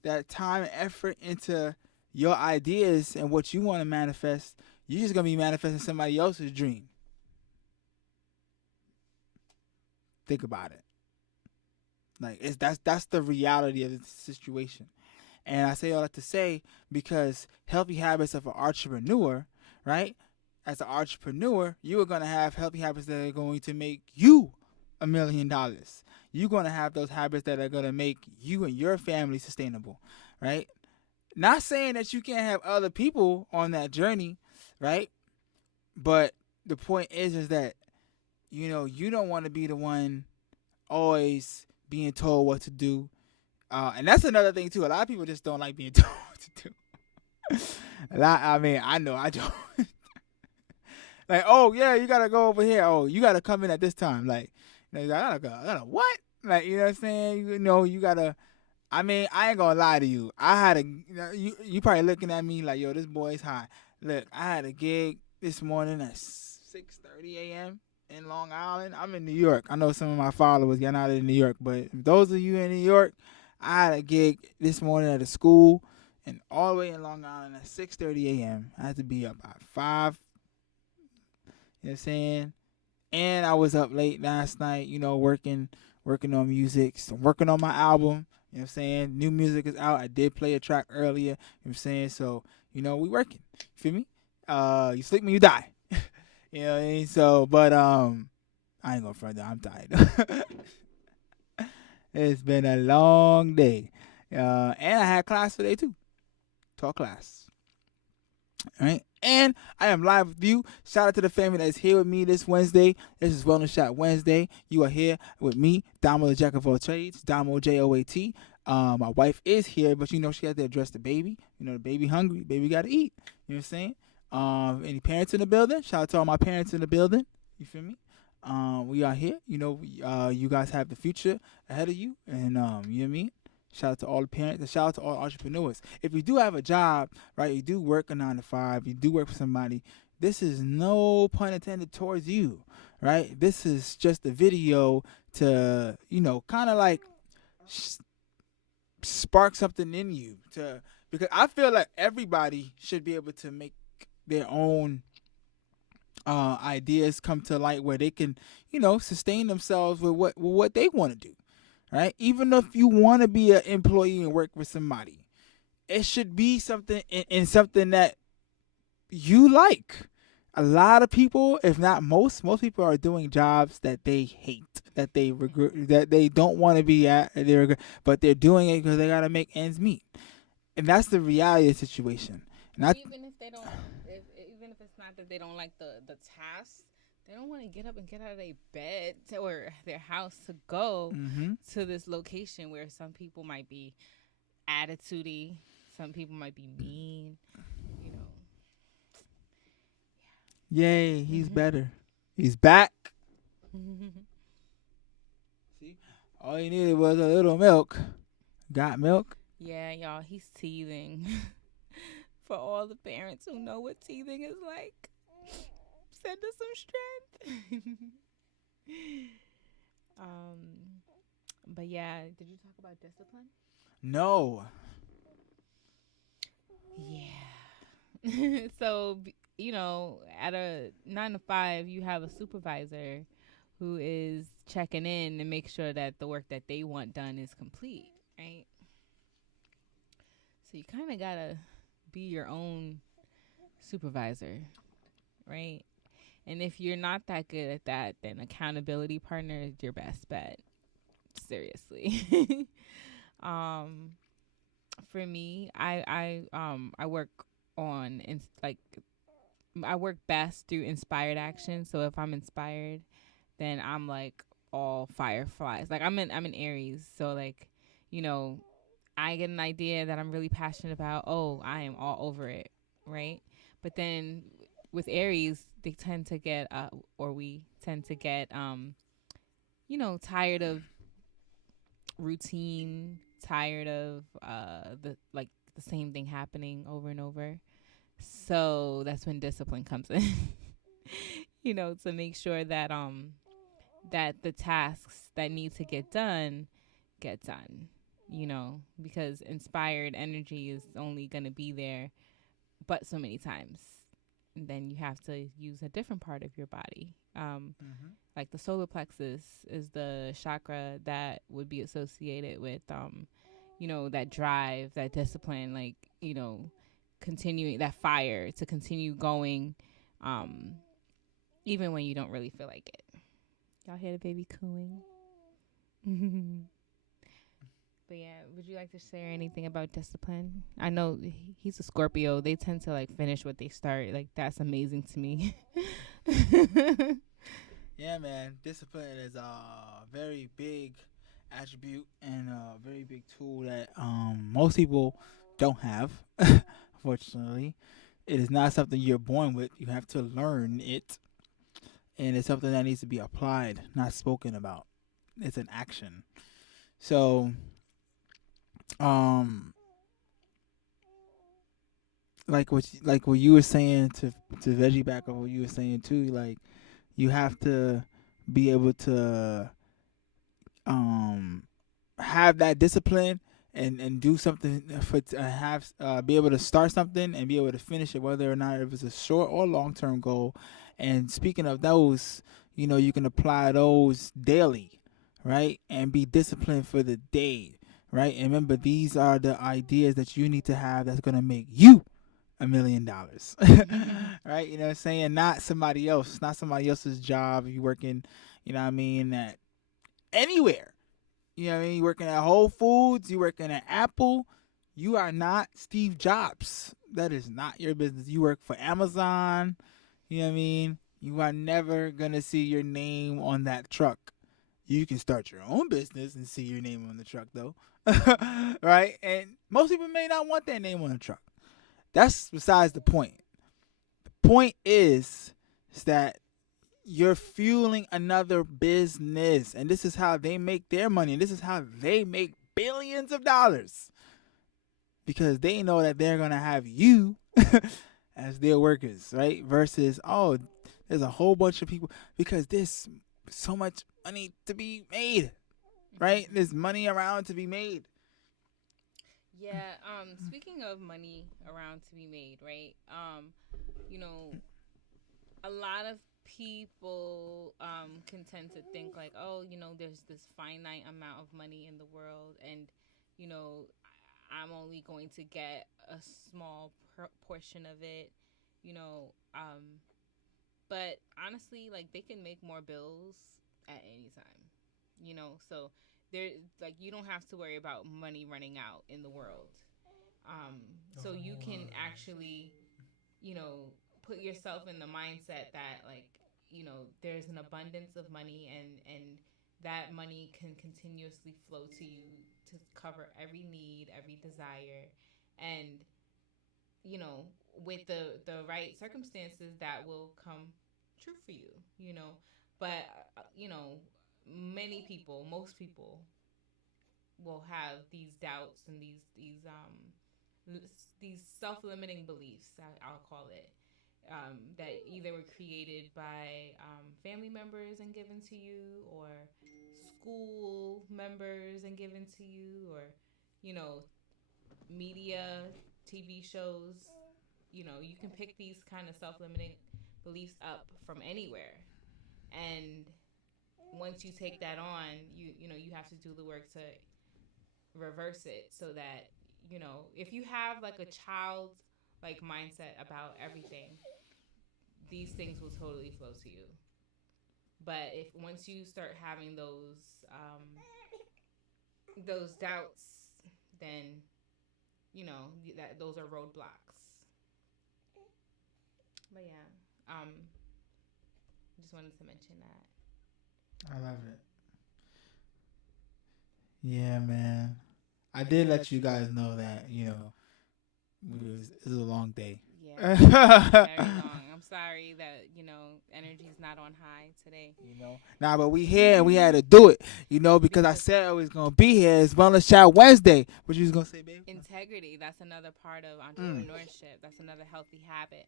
that time and effort into your ideas and what you want to manifest, you're just going to be manifesting somebody else's dream. Think about it. Like, that's the reality of the situation. And I say all that to say because healthy habits of an entrepreneur, right? As an entrepreneur, you are going to have healthy habits that are going to make you $1 million. You're going to have those habits that are going to make you and your family sustainable, right? Not saying that you can't have other people on that journey, right? But the point is that, you know, you don't want to be the one always being told what to do. And that's another thing, too. A lot of people just don't like being told what to do. I know I don't. Like, oh, yeah, you got to go over here. Oh, you got to come in at this time. Like, you know, I gotta what? Like, you know what I'm saying? You know, you got to. I mean, I ain't going to lie to you. I had a, you probably looking at me like, yo, this boy's high. Look, I had a gig this morning at 6:30 a.m. in Long Island. I'm in New York. I know some of my followers getting out of New York, but those of you in New York, I had a gig this morning at a school and all the way in Long Island at 6:30 a.m. I had to be up at 5. You know what I'm saying? And I was up late last night, you know, working on music, so working on my album. You know what I'm saying? New music is out. I did play a track earlier. You know what I'm saying? So, you know, we working. Feel me? You sleep when you die. You know what I mean? So, but I ain't gonna front that. I'm tired. It's been a long day. And I had class today too. Talk class. All right. And I am live with you. Shout out to the family that is here with me this Wednesday. This is Wellness Shot Wednesday. You are here with me, Domo, the Jack of all trades, DoMoJOAT. My wife is here, but you know she has to address the baby. You know, the baby hungry. Baby got to eat. You know what I'm saying? Any parents in the building? Shout out to all my parents in the building. You feel me? We are here. You know, you guys have the future ahead of you. And, you know what I mean? Shout out to all the parents and shout out to all entrepreneurs. If you do have a job, right, you do work a 9 to 5, you do work for somebody, this is no pun intended towards you, right? This is just a video to, you know, kind of like spark something in you. Because I feel like everybody should be able to make their own ideas come to light where they can, you know, sustain themselves with what they want to do. Right? Even if you want to be an employee and work with somebody, it should be something in something that you like. A lot of people, if not most people are doing jobs that they hate, that they regret, that they don't want to be at, but they're doing it because they got to make ends meet. And that's the reality of the situation. And even if they don't, even if it's not that they don't like the task, they don't want to get up and get out of their bed or their house to go to this location where some people might be attitudey, some people might be mean, you know. Yeah. Yay, he's better. He's back. See, all he needed was a little milk. Got milk? Yeah, y'all, he's teething. For all the parents who know what teething is like, send us some strength. But yeah, did you talk about discipline? No. Yeah. So, you know, at a 9 to 5, you have a supervisor who is checking in and make sure that the work that they want done is complete, right? So you kind of got to be your own supervisor, right? And if you're not that good at that, then accountability partner is your best bet. Seriously. For me, I work on I work best through inspired action. So if I'm inspired, then I'm like all fireflies. Like I'm in Aries, so like, you know, I get an idea that I'm really passionate about. Oh, I am all over it, right? But then with Aries, they tend to get, we tend to get, you know, tired of routine, tired of the same thing happening over and over. So that's when discipline comes in. to make sure that that the tasks that need to get done get done. Because inspired energy is only going to be there but so many times. And then you have to use a different part of your body. Like the solar plexus is the chakra that would be associated with, that drive, that discipline, like, continuing that fire to continue going, even when you don't really feel like it. Y'all hear the baby cooing? But yeah, would you like to share anything about discipline? I know he's a Scorpio. They tend to like finish what they start. Like, that's amazing to me. Yeah, man. Discipline is a very big attribute and a very big tool that most people don't have. Unfortunately, it is not something you're born with. You have to learn it, and it's something that needs to be applied, not spoken about. It's an action. So, like what you were saying to veggie back of what you were saying too, like you have to be able to have that discipline and do something for have be able to start something and be able to finish it, whether or not it was a short or long term goal. And speaking of those, you can apply those daily, right? And be disciplined for the day, right? And remember, these are the ideas that you need to have that's going to make you $1 million, right? You know what I'm saying? Not somebody else, not somebody else's job. You working, at anywhere. You know what I mean? You working at Whole Foods, you working at Apple. You are not Steve Jobs. That is not your business. You work for Amazon. You know what I mean? You are never going to see your name on that truck. You can start your own business and see your name on the truck, though. Right? And most people may not want their name on the truck. That's besides the point. The point is that you're fueling another business. And this is how they make their money. And this is how they make billions of dollars. Because they know that they're going to have you as their workers, right? Versus, there's a whole bunch of people. Because there's so much money to be made, right? There's money around to be made. Yeah, speaking of money around to be made, right? A lot of people can tend to think like, there's this finite amount of money in the world, and I'm only going to get a small portion of it, but honestly, like, they can make more bills at any time, so there, like, you don't have to worry about money running out in the world. So you can actually, put yourself in the mindset that, like, there's an abundance of money, and that money can continuously flow to you to cover every need, every desire. And, with the right circumstances, that will come true for you, But, most people will have these doubts and these self-limiting beliefs, I'll call it, that either were created by family members and given to you, or school members and given to you, or media, TV shows. You can pick these kind of self-limiting beliefs up from anywhere, and once you take that on, you have to do the work to reverse it, so that if you have like a child like mindset about everything, these things will totally flow to you. But if once you start having those doubts, then that those are roadblocks. But yeah, just wanted to mention that. I love it. Yeah, man. I did let you guys know that, it was a long day. Yeah, very long. I'm sorry that, energy's not on high today. Nah, but we here and we had to do it, because I said I was going to be here. It's Wellness Chat Wednesday. What you was going to say, babe? Integrity. That's another part of entrepreneurship. That's another healthy habit.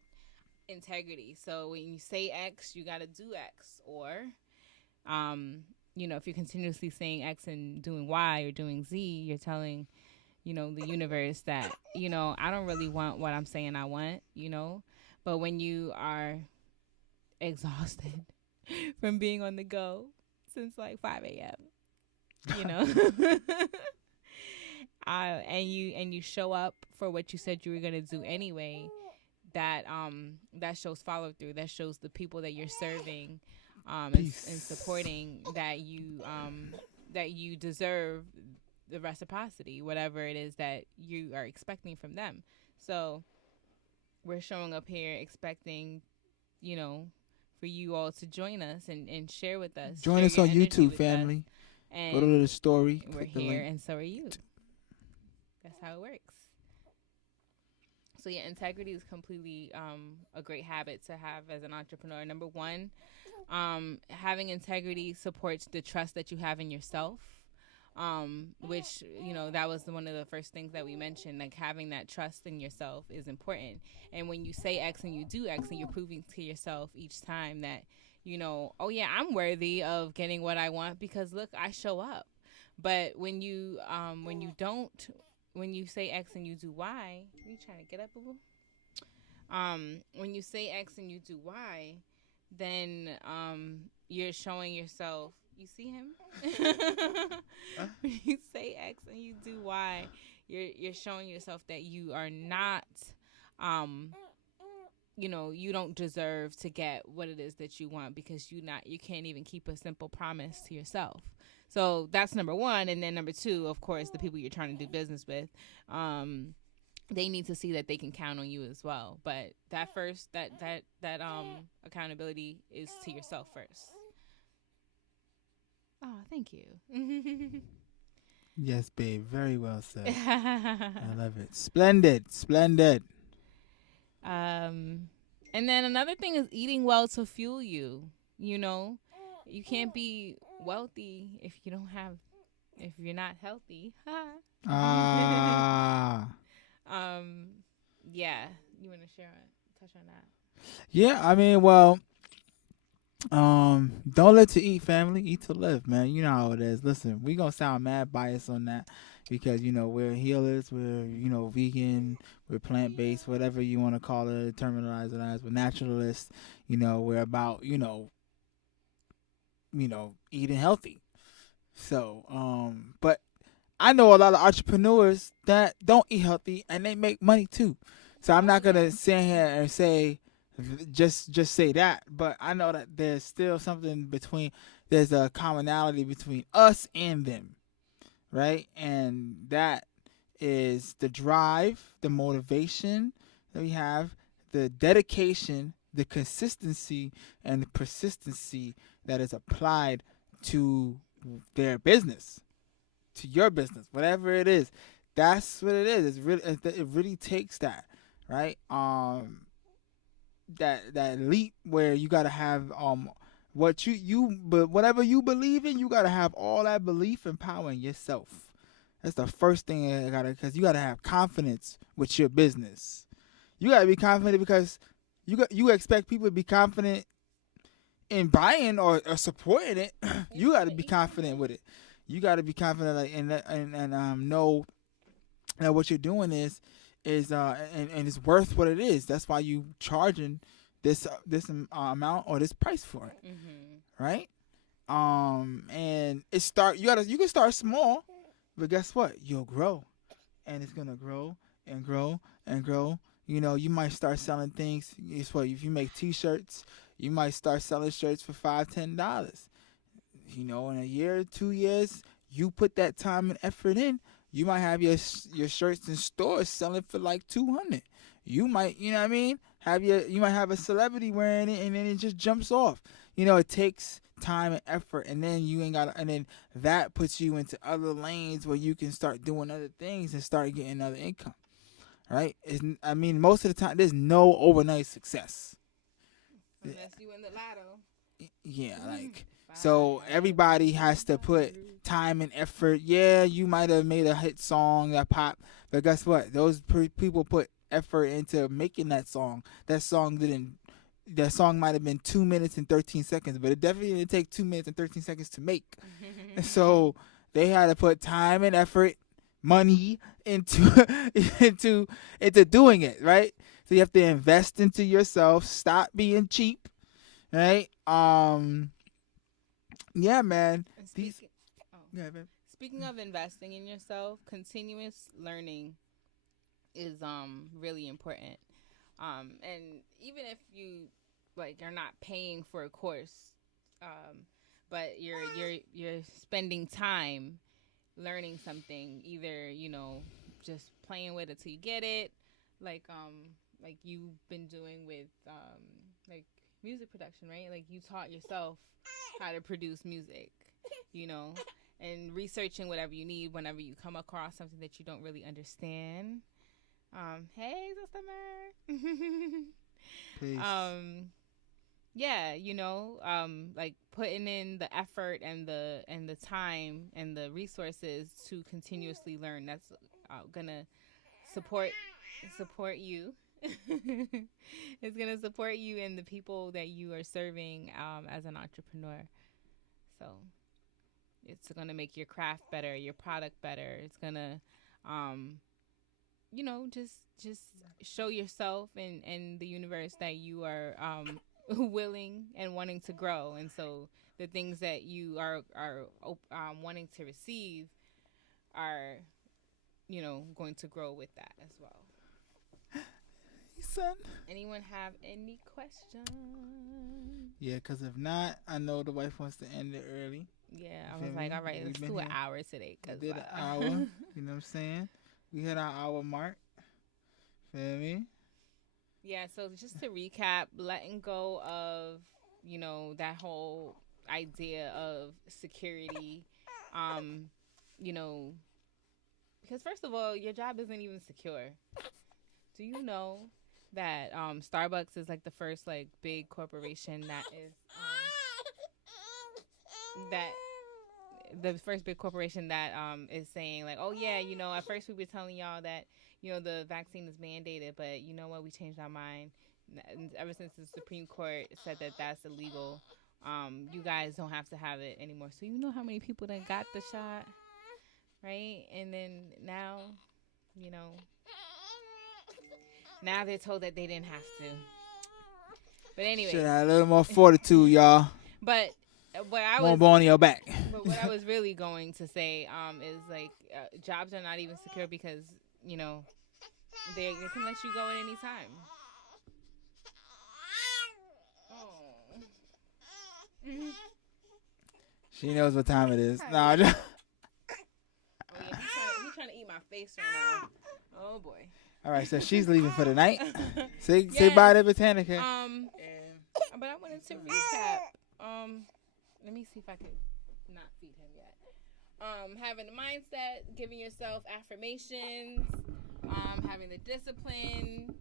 integrity. So when you say X, you got to do X. Or, if you're continuously saying X and doing Y or doing Z, you're telling, the universe that, I don't really want what I'm saying I want, But when you are exhausted from being on the go since like 5 a.m., and you show up for what you said you were gonna do anyway, that shows follow through. That shows the people that you're serving, and supporting that you deserve the reciprocity, whatever it is that you are expecting from them. So we're showing up here expecting, for you all to join us and share with us. Join us on YouTube, family. And go to the story. We're here, and so are you. That's how it works. So yeah, integrity is completely a great habit to have as an entrepreneur. Number one, having integrity supports the trust that you have in yourself, which, that was one of the first things that we mentioned. Like, having that trust in yourself is important. And when you say X and you do X, and you're proving to yourself each time that, oh yeah, I'm worthy of getting what I want because look, I show up. But when you say X and you do Y, are you trying to get up, boo-boo? When you say X and you do Y, then you're showing yourself. You see him? When you say X and you do Y, you're showing yourself that you are not, you don't deserve to get what it is that you want because you can't even keep a simple promise to yourself. So that's number one. And then number two, of course, the people you're trying to do business with, they need to see that they can count on you as well. But that first, that accountability is to yourself first. Oh, thank you. Yes, babe. Very well said. I love it. Splendid. And then another thing is eating well to fuel you. You can't be wealthy if you're not healthy. Yeah. You want to touch on that? Yeah, I mean, well, don't live to eat, family. Eat to live, man. You know how it is. Listen, we gonna sound mad biased on that because we're healers, we're vegan, we're plant based, whatever you want to call it, terminalize it as. We're naturalists. We're about eating healthy. So, but I know a lot of entrepreneurs that don't eat healthy and they make money too. So I'm not gonna sit here and say just say that, but I know that there's still there's a commonality between us and them, right? And that is the drive, the motivation that we have, the dedication, the consistency, and the persistency that is applied to their business, to your business, whatever it is. That's what it is. It really takes that, right? That leap where you gotta have but whatever you believe in, you gotta have all that belief and power in yourself. That's the first thing because you gotta have confidence with your business. You gotta be confident because you expect people to be confident in buying or supporting it. You gotta be confident with it. You gotta be confident and know that what you're doing is and it's worth what it is. That's why you charging this amount or this price for it, right? And you can start small, but guess what? You'll grow, and it's gonna grow and grow and grow. You might start selling things. Guess what? If you make T-shirts, you might start selling shirts for $5-10. In a year, 2 years, you put that time and effort in. You might have your shirts in stores selling for like $200. You might, you might have a celebrity wearing it, and then it just jumps off. It takes time and effort, and then and then that puts you into other lanes where you can start doing other things and start getting other income. Right? Most of the time, there's no overnight success. Unless you win the lotto. Yeah, so everybody has to put time and effort. Yeah, you might have made a hit song that popped, but guess what? Those people put effort into making that song. That song might have been 2 minutes and 13 seconds, but it definitely didn't take 2 minutes and 13 seconds to make. And so they had to put time and effort, money into into doing it, right? So you have to invest into yourself, stop being cheap, right? Yeah, man. Speaking of investing in yourself, continuous learning is really important. And even if you are not paying for a course, but you're spending time learning something, either just playing with it till you get it, like you've been doing with like music production, right? Like you taught yourself how to produce music, and researching whatever you need whenever you come across something that you don't really understand. Hey, Sister Mer. Peace. Yeah, like putting in the effort and the time and the resources to continuously learn. That's gonna support you. It's gonna support you and the people that you are serving as an entrepreneur. So it's gonna make your craft better, your product better. It's gonna just show yourself and the universe that you are willing and wanting to grow. And so the things that you are wanting to receive are going to grow with that as well. Son. Anyone have any questions? Yeah, because if not, I know the wife wants to end it early. Yeah, I was like, all right, let's do an hour today. We did an hour. You know what I'm saying? We hit our hour mark. Feel me? Yeah, so just to recap, letting go of, that whole idea of security, because first of all, your job isn't even secure. Do you know that Starbucks is like the first like big corporation that is the first big corporation that is saying like, oh yeah, at first we were telling y'all that the vaccine is mandated, but you know what, we changed our mind. And ever since the Supreme Court said that that's illegal, you guys don't have to have it anymore. So you know how many people that got the shot, right? And then now, now they're told that they didn't have to. But anyway, should have a little more fortitude, y'all. But what I won't go on your back. But what I was really going to say is like jobs are not even secure because they can let you go at any time. Oh. She knows what time it is. No, Oh yeah, he's trying to eat my face right now. Oh boy. All right, so she's leaving for the night. Say bye to Botanica. But I wanted to recap. Let me see if I can not feed him yet. Having the mindset, giving yourself affirmations, having the discipline,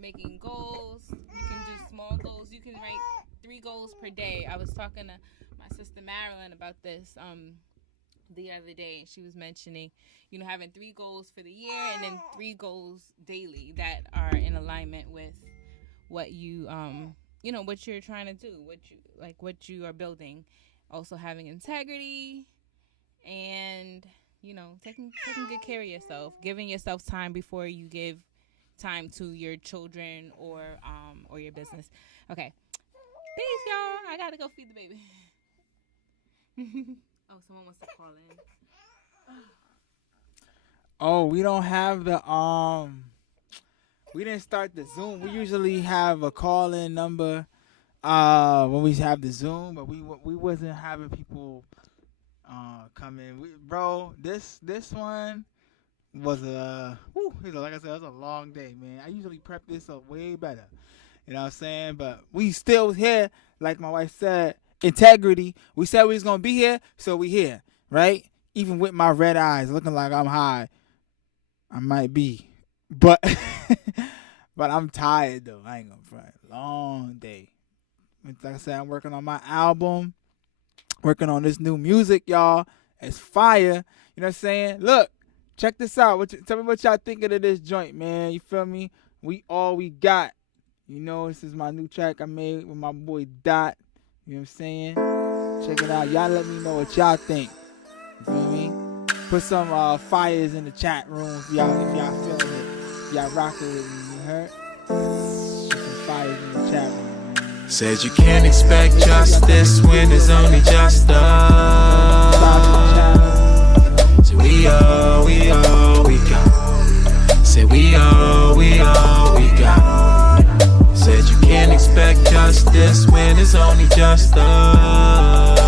making goals. You can do small goals. You can write 3 goals per day. I was talking to my sister Marilyn about this the other day. She was mentioning, having 3 goals for the year and then 3 goals daily that are in alignment with what you what you're trying to do, what you are building. Also having integrity and taking good care of yourself, giving yourself time before you give time to your children or your business. Okay, peace, y'all. I gotta go feed the baby. Oh, someone wants to call in. Oh, we don't have the we didn't start the Zoom. We usually have a call-in number when we have the Zoom, but we wasn't having people come in. Bro, this one was like I said, it was a long day, man. I usually prep this up way better. You know what I'm saying? But we still here, like my wife said, integrity. We said we was gonna be here, so we here, right? Even with my red eyes, looking like I'm high. I might be, but but I'm tired though. I ain't gonna front. Long day. Like I said, I'm working on my album, working on this new music, y'all. It's fire. You know what I'm saying? Look, check this out. Tell me what y'all thinking of this joint, man. You feel me? We All We Got. You know, this is my new track I made with my boy Dot. You know what I'm saying? Check it out. Y'all let me know what y'all think. You feel me? Put some fires in the chat room if y'all feeling it. If y'all rocking with me, you heard? Put some fires in the chat room, man. Said you can't expect justice when there's only just us. So we all we got. Said we all we got. Said you can't expect justice when it's only just us.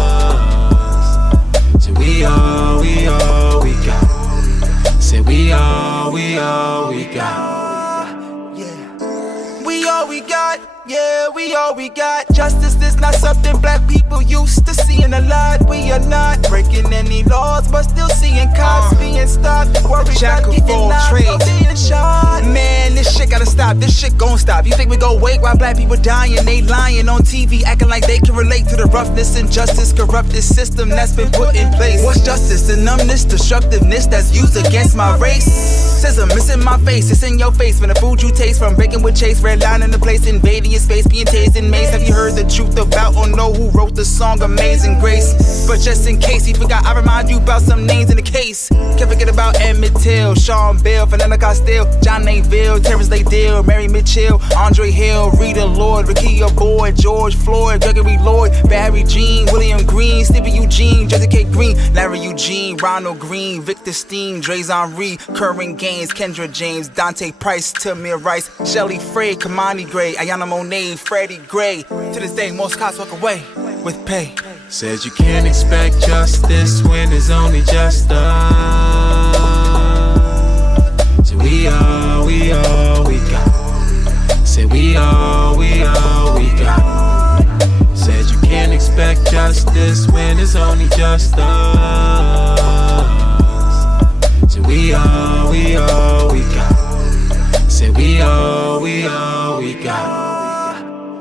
So we all we got. Said we all we got. Yeah. We all we got. Yeah, we all we got. Justice is not something black people used to seeing a lot. We are not breaking any laws, but still seeing cops being stopped. Worried about getting knocked or being shot. Man, this shit gotta stop. This shit gon' stop. You think we gon' wait while black people dying? They lying on TV, acting like they can relate to the roughness, injustice, corrupted system that's been put in place. What's justice? The numbness, destructiveness that's used against my racism. It's in my face, it's in your face. When the food you taste from bacon with chase, red line in the place, invading your space, being tased and maced. Have you heard the truth about or know who wrote the song Amazing Grace? But just in case you forgot, I remind you about some names in the case. Can't forget about Emmett Till, Sean Bell, Fernando Castile, John Naville, Terrence Lay Dill, Mary Mitchell, Andre Hill, Rita Lloyd, Rakia Boyd, George Floyd, Gregory Lloyd, Barry Jean, William Green, Stevie Eugene, Jesse K. Green, Larry Eugene, Ronald Green, Victor Steen, Dre's Henry, Curran Gaines, Kendra James, Dante Price, Tamir Rice, Shelly Frey, Kamani Gray, Ayana Monet, Freddie Gray. To this day, most cops walk away with pay. Said you can't expect justice when there's only just us. So we all we got. Said we all we got. Said you can't expect justice when it's only just us. So we all we got. Said we all we got.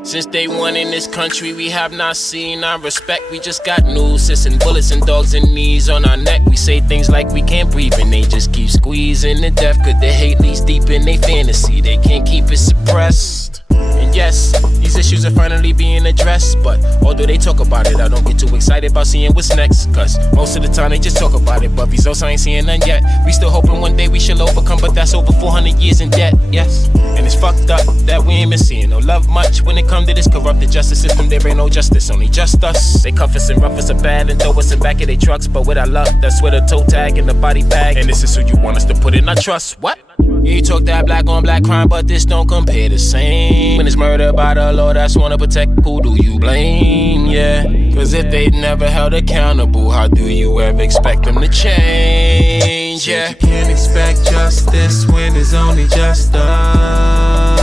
Since day one in this country, we have not seen our respect. We just got nooses and bullets and dogs and knees on our neck. We say things like we can't breathe and they just keep squeezing to death. Cause their hate leads deep in their fantasy, they can't keep it suppressed. And yes, these issues are finally being addressed. But although they talk about it, I don't get too excited about seeing what's next. Cause most of the time they just talk about it, but results I ain't seeing none yet. We still hoping one day we shall overcome, but that's over 400 years in debt, yes. And it's fucked up that we ain't been seeing no love much when it come to this corrupted justice system. There ain't no justice, only just us. They cuff us and rough us up bad and throw us in back of their trucks. But with our luck, that's where the toe tag and the body bag. And this is who you want us to put in our trust. What? You talk that black on black crime, but this don't compare the same. When it's murder by the law, that's wanna protect, who do you blame? Yeah, cause if they never held accountable, how do you ever expect them to change? Yeah, you can't expect justice when there's only just us.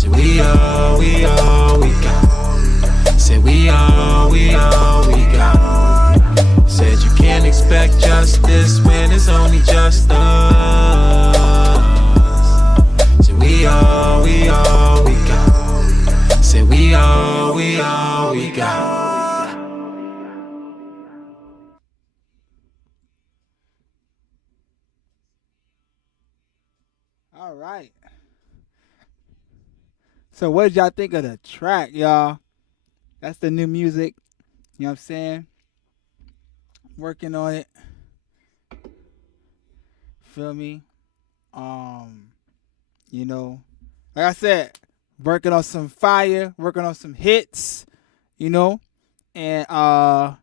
So we all we got. Said we all we got. Said you can't expect justice when it's only just us. So we all we got. Said we all we got. All right. So what did y'all think of the track, y'all? That's the new music. You know what I'm saying? Working on it. Feel me? You know, like I said, working on some fire, working on some hits, you know, and I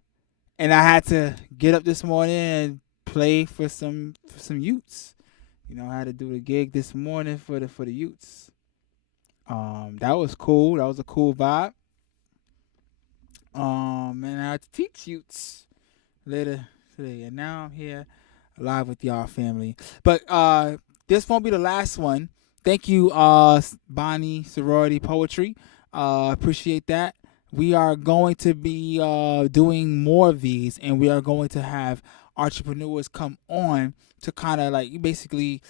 had to get up this morning and play for some youths. You know, I had to do a gig this morning for the youths. That was cool. That was a cool vibe. And I had to teach youths later today, and now I'm here live with y'all family. But this won't be the last one. Thank you, Bonnie Sorority Poetry. Appreciate that. We are going to be doing more of these, and we are going to have entrepreneurs come on to kind of like basically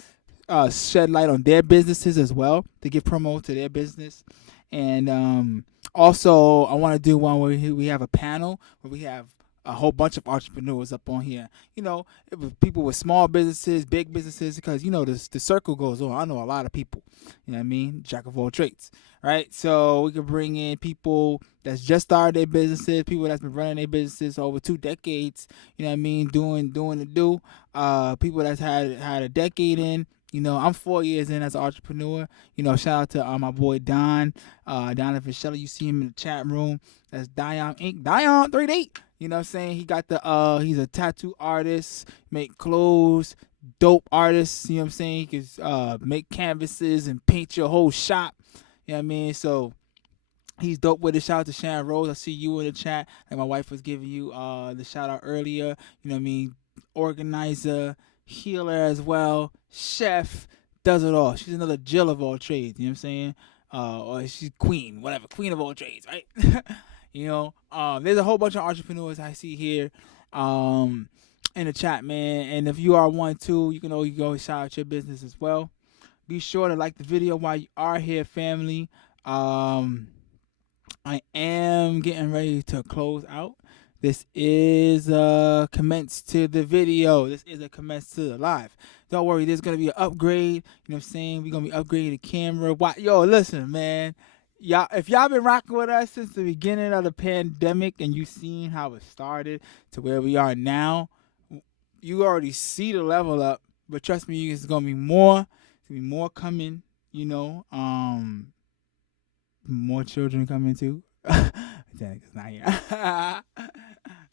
shed light on their businesses as well, to give promo to their business. And also I want to do one where we have a panel where we have a whole bunch of entrepreneurs up on here. You know, it was people with small businesses, big businesses, because you know the circle goes on. I know a lot of people. You know what I mean? Jack of all trades, right? So we could bring in people that's just started their businesses, people that's been running their businesses over 2 decades. You know what I mean? Doing the do. People that's had a decade in. You know, I'm 4 years in as an entrepreneur. You know, shout out to my boy Don, Donovan Shelley. You see him in the chat room. That's Dion Inc. Dion 38. You know what I'm saying? He got he's a tattoo artist, make clothes, dope artist. You know what I'm saying? He can make canvases and paint your whole shop. You know what I mean? So he's dope with it. Shout out to Sharon Rose. I see you in the chat. Like my wife was giving you the shout out earlier. You know what I mean? Organizer, healer as well, chef, does it all. She's another Jill of all trades. You know what I'm saying? Or she's queen, whatever, queen of all trades, right? You know, there's a whole bunch of entrepreneurs I see here in the chat, man. And if you are one too, you can always go shout out your business as well. Be sure to like the video while you are here, family. I am getting ready to close out. This is a commence to the video. This is a commence to the live. Don't worry, there's going to be an upgrade. You know what I'm saying? We're going to be upgrading the camera. Yo, listen, man. Y'all, if y'all been rocking with us since the beginning of the pandemic and you seen how it started to where we are now, you already see the level up. But trust me, it's going to be more. It's going to be more coming, you know. More children coming too. Danica's not here.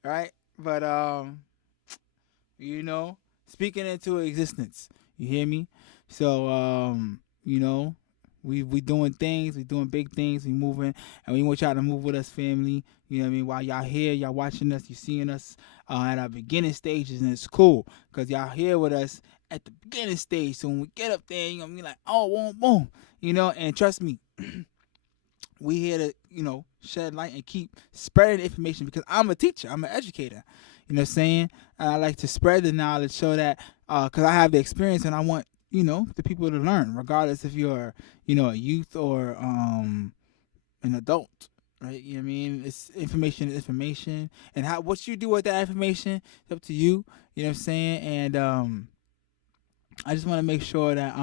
Right? But you know, speaking into existence. You hear me? So you know, we doing things, we doing big things, we moving, and we want y'all to move with us, family. You know what I mean? While y'all here, y'all watching us, you seeing us at our beginning stages, and it's cool because y'all here with us at the beginning stage. So when we get up there, you're gonna be like, oh, boom, boom, you know. And trust me, we here to, you know, shed light and keep spreading information because I'm a teacher, I'm an educator. You know what I'm saying? And I like to spread the knowledge so that because I have the experience and I want, you know, the people to learn, regardless if you're, you know, a youth or an adult, right? You know what I mean? It's information is information, and what you do with that information is up to you. You know what I'm saying? And I just want to make sure that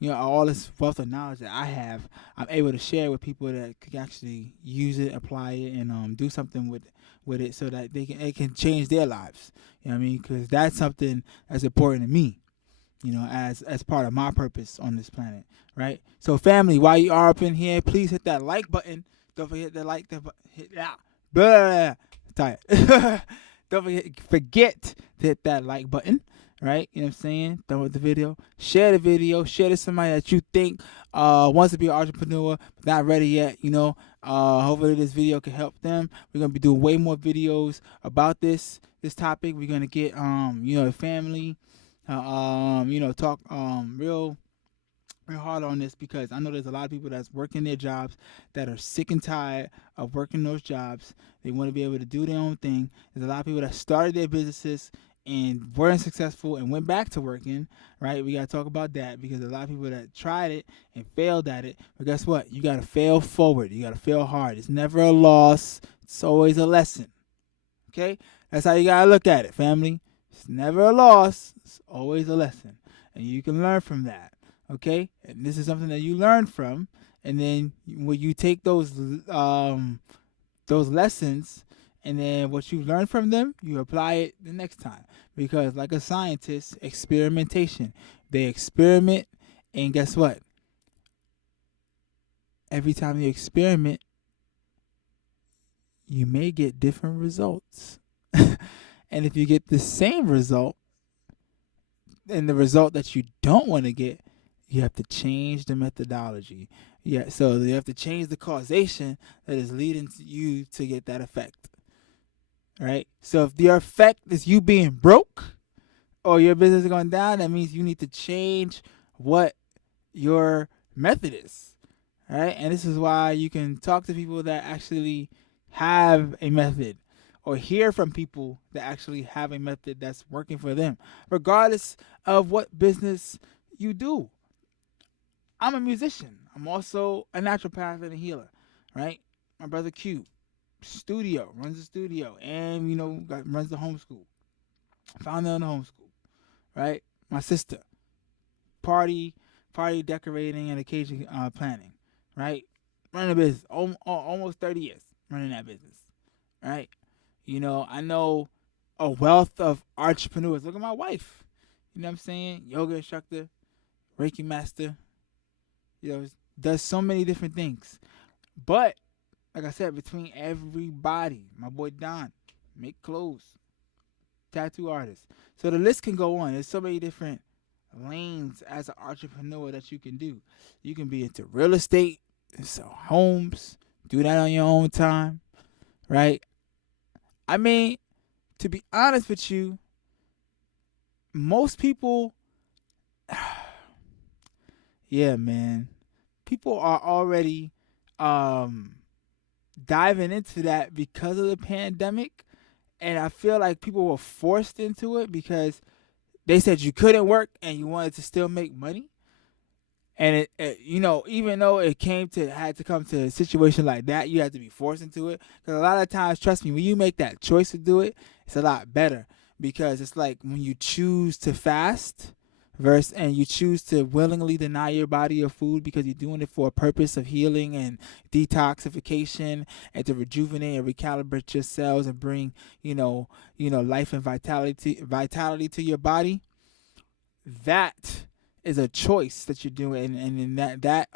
you know, all this wealth of knowledge that I have, I'm able to share with people that can actually use it, apply it, and do something with it so that it can change their lives. You know what I mean? Because that's something that's important to me, you know, as part of my purpose on this planet, right? So, family, while you are up in here, please hit that like button. Don't forget to like that button. Hit that. Blah, tired. Don't forget to hit that like button. Right? You know what I'm saying? Done with the video. Share the video. Share to somebody that you think wants to be an entrepreneur, but not ready yet. You know, hopefully this video can help them. We're going to be doing way more videos about this topic. We're going to get, you know, family, you know, talk real hard on this because I know there's a lot of people that's working their jobs that are sick and tired of working those jobs. They want to be able to do their own thing. There's a lot of people that started their businesses and weren't successful and went back to working, right? We got to talk about that because a lot of people that tried it and failed at it. But guess what? You got to fail forward. You got to fail hard. It's never a loss. It's always a lesson. Okay? That's how you got to look at it, family. It's never a loss. It's always a lesson. And you can learn from that. Okay? And this is something that you learn from. And then when you take those lessons and then what you learn from them, you apply it the next time. Because like a scientist, experimentation. They experiment, and guess what? Every time you experiment, you may get different results. And if you get the same result, and the result that you don't want to get, you have to change the methodology. Yeah, so you have to change the causation that is leading to you to get that effect. Right? So if your effect is you being broke or your business is going down, that means you need to change what your method is. Right? And this is why you can talk to people that actually have a method or hear from people that actually have a method that's working for them, regardless of what business you do. I'm a musician. I'm also a naturopath and a healer. Right? My brother Q. runs a studio, and you know runs the homeschool. Founder of the homeschool, right? My sister, party decorating and occasion planning, right? Running a business, almost 30 years running that business, right? You know, I know a wealth of entrepreneurs. Look at my wife. You know what I'm saying? Yoga instructor, Reiki master. You know, does so many different things. But like I said, between everybody, my boy Don, make clothes, tattoo artist. So the list can go on. There's so many different lanes as an entrepreneur that you can do. You can be into real estate, sell homes, do that on your own time, right? I mean, to be honest with you, most people, yeah, man, people are already diving into that because of the pandemic, and I feel like people were forced into it because they said you couldn't work and you wanted to still make money. And it you know, even though it had to come to a situation like that, you had to be forced into it. Because a lot of times, trust me, when you make that choice to do it, it's a lot better. Because it's like when you choose to fast and you choose to willingly deny your body your food because you're doing it for a purpose of healing and detoxification and to rejuvenate and recalibrate your cells and bring, you know, life and vitality to your body. That is a choice that you're doing, and in that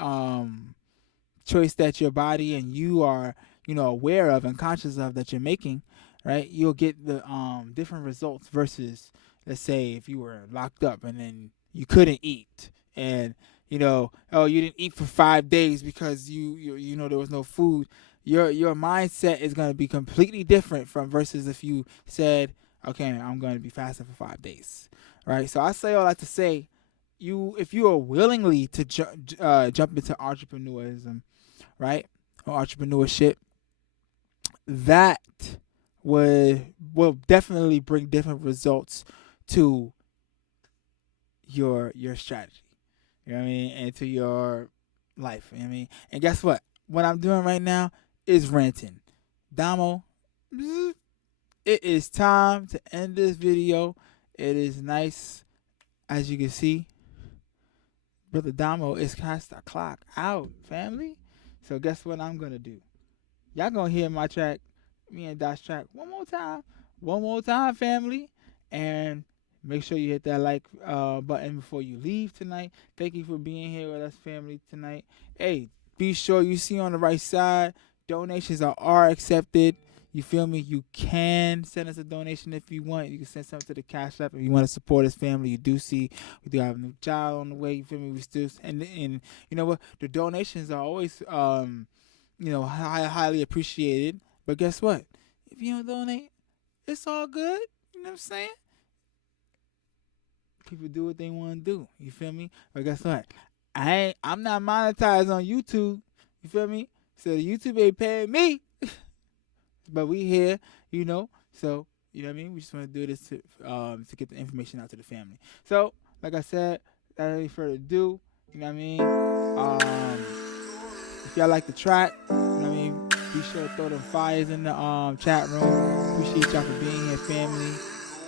choice that your body and you are, you know, aware of and conscious of that you're making, right? You'll get the different results versus, let's say, if you were locked up and then you couldn't eat, and you know, you didn't eat for 5 days because you know there was no food. Your mindset is going to be completely different from versus if you said, okay, I'm going to be fasting for 5 days, right? So I say all that to say, if you are willingly to jump into entrepreneurism, right, or entrepreneurship, that will definitely bring different results to your strategy. You know what I mean? And to your life. You know what I mean? And guess what? What I'm doing right now is ranting. Domo, it is time to end this video. It is nice, as you can see. Brother Domo is cast the clock out, family. So guess what I'm going to do? Y'all going to hear my track, me and Dot's track, one more time, family. And make sure you hit that like button before you leave tonight. Thank you for being here with us, family, tonight. Hey, be sure you see on the right side, donations are accepted. You feel me? You can send us a donation if you want. You can send something to the Cash App if you want to support us, family. You do see we do have a new child on the way. You feel me? We still and you know what? The donations are always you know, highly appreciated. But guess what? If you don't donate, it's all good. You know what I'm saying? People do what they want to do. You feel me? But guess what? I'm not monetized on YouTube. You feel me? So the YouTube ain't paying me. But we here, you know. So, you know what I mean? We just want to do this to get the information out to the family. So, like I said, without any further ado, you know what I mean? If y'all like the track, you know what I mean? Be sure to throw them fires in the chat room. Appreciate y'all for being here, family.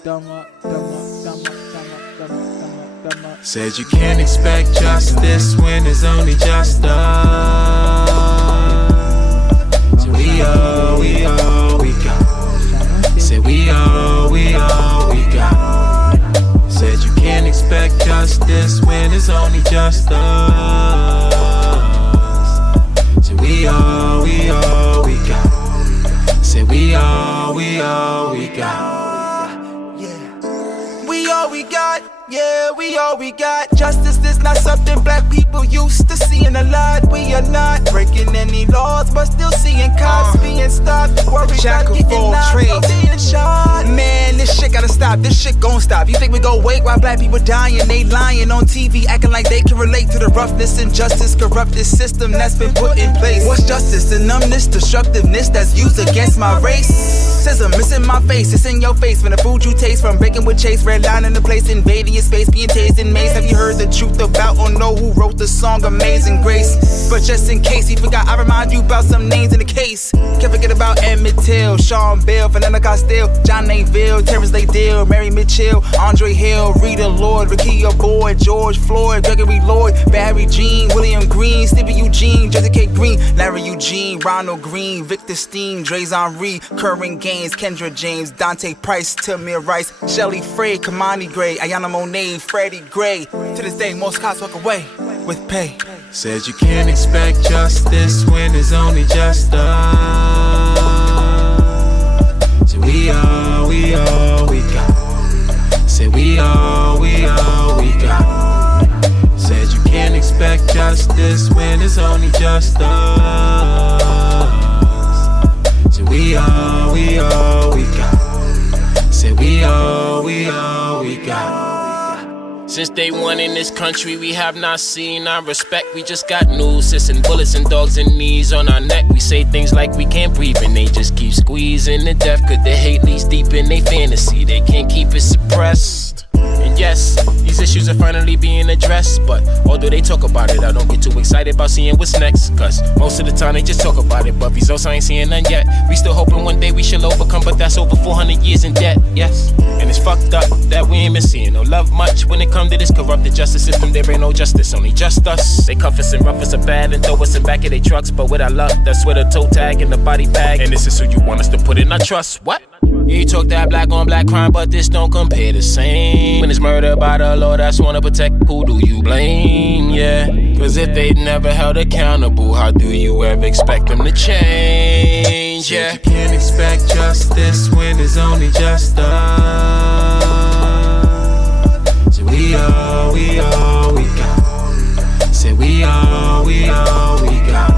Thumb up, thumb up, thumb up, thumb up, thumb up, thumb up, thumb up. Said you can't expect justice when it's only just us. So we all we got. Said we all we got. Said you can't expect justice when it's only just us. So we all we got. Said we all we got. We got, yeah, we all we got. Justice is not something black people used to seeing a lot. We are not breaking any laws, but still seeing cops being stopped. Worried Jack about of getting all knocked trades. or being shot. Man, this shit gotta stop, this shit gon' stop. You think we gon' wait while black people dying? They lying on TV, acting like they can relate to the roughness, injustice, corrupted system that's been put in place. What's justice? The numbness, destructiveness that's used against my race. Racism, it's in my face, it's in your face. From the food you taste, from bacon with chase, red line in the place, invading your space, being tased in maze. Have you heard the truth about or know who wrote the song Amazing Grace. But just in case he forgot, I remind you about some names in the case. Can't forget about Emmett Till, Sean Bill, Fernando Castile, John Naville, Terrence Laydale, Mary Mitchell, Andre Hill, Rita Lloyd, Rakia Boyd, George Floyd, Gregory Lloyd, Barry Jean, William Green, Stevie Eugene, Jesse K. Green, Larry Eugene, Ronald Green, Victor Steen, Dre's Henry, Curran Gaines, Kendra James, Dante Price, Tamir Rice, Shelly Frey, Kamani Gray, Ayana Monet, Freddie Gray. To this day, most cops walk away with pay. Said you can't expect justice when it's only just us. So we all we got. Said we all we got. Said you can't expect justice when it's only just us. So we all we got. Said we all we got. Since day one in this country, we have not seen our respect. We just got nooses and bullets and dogs and knees on our neck. We say things like we can't breathe and they just keep squeezing to death. Cause their hate leads deep in their fantasy. They can't keep it suppressed. And yes, these issues are finally being addressed. But although they talk about it, I don't get too excited about seeing what's next. Cause most of the time they just talk about it, but results I ain't seeing none yet. We still hoping one day we shall overcome, but that's over 400 years in debt, yes. And it's fucked up that we ain't been seeing no love much. When it come to this corrupted justice system, there ain't no justice, only just us. They cuff us and rough us bad and throw us in back of their trucks. But with our luck, that's with a toe tag and the body bag. And this is who you want us to put in our trust, what? You talk that black on black crime, but this don't compare the same. When it's murder by the law, that's wanna protect, who do you blame? Yeah, cause if they never held accountable, how do you ever expect them to change? Yeah, you can't expect justice when it's only just us. So we all we got. Say we all we got.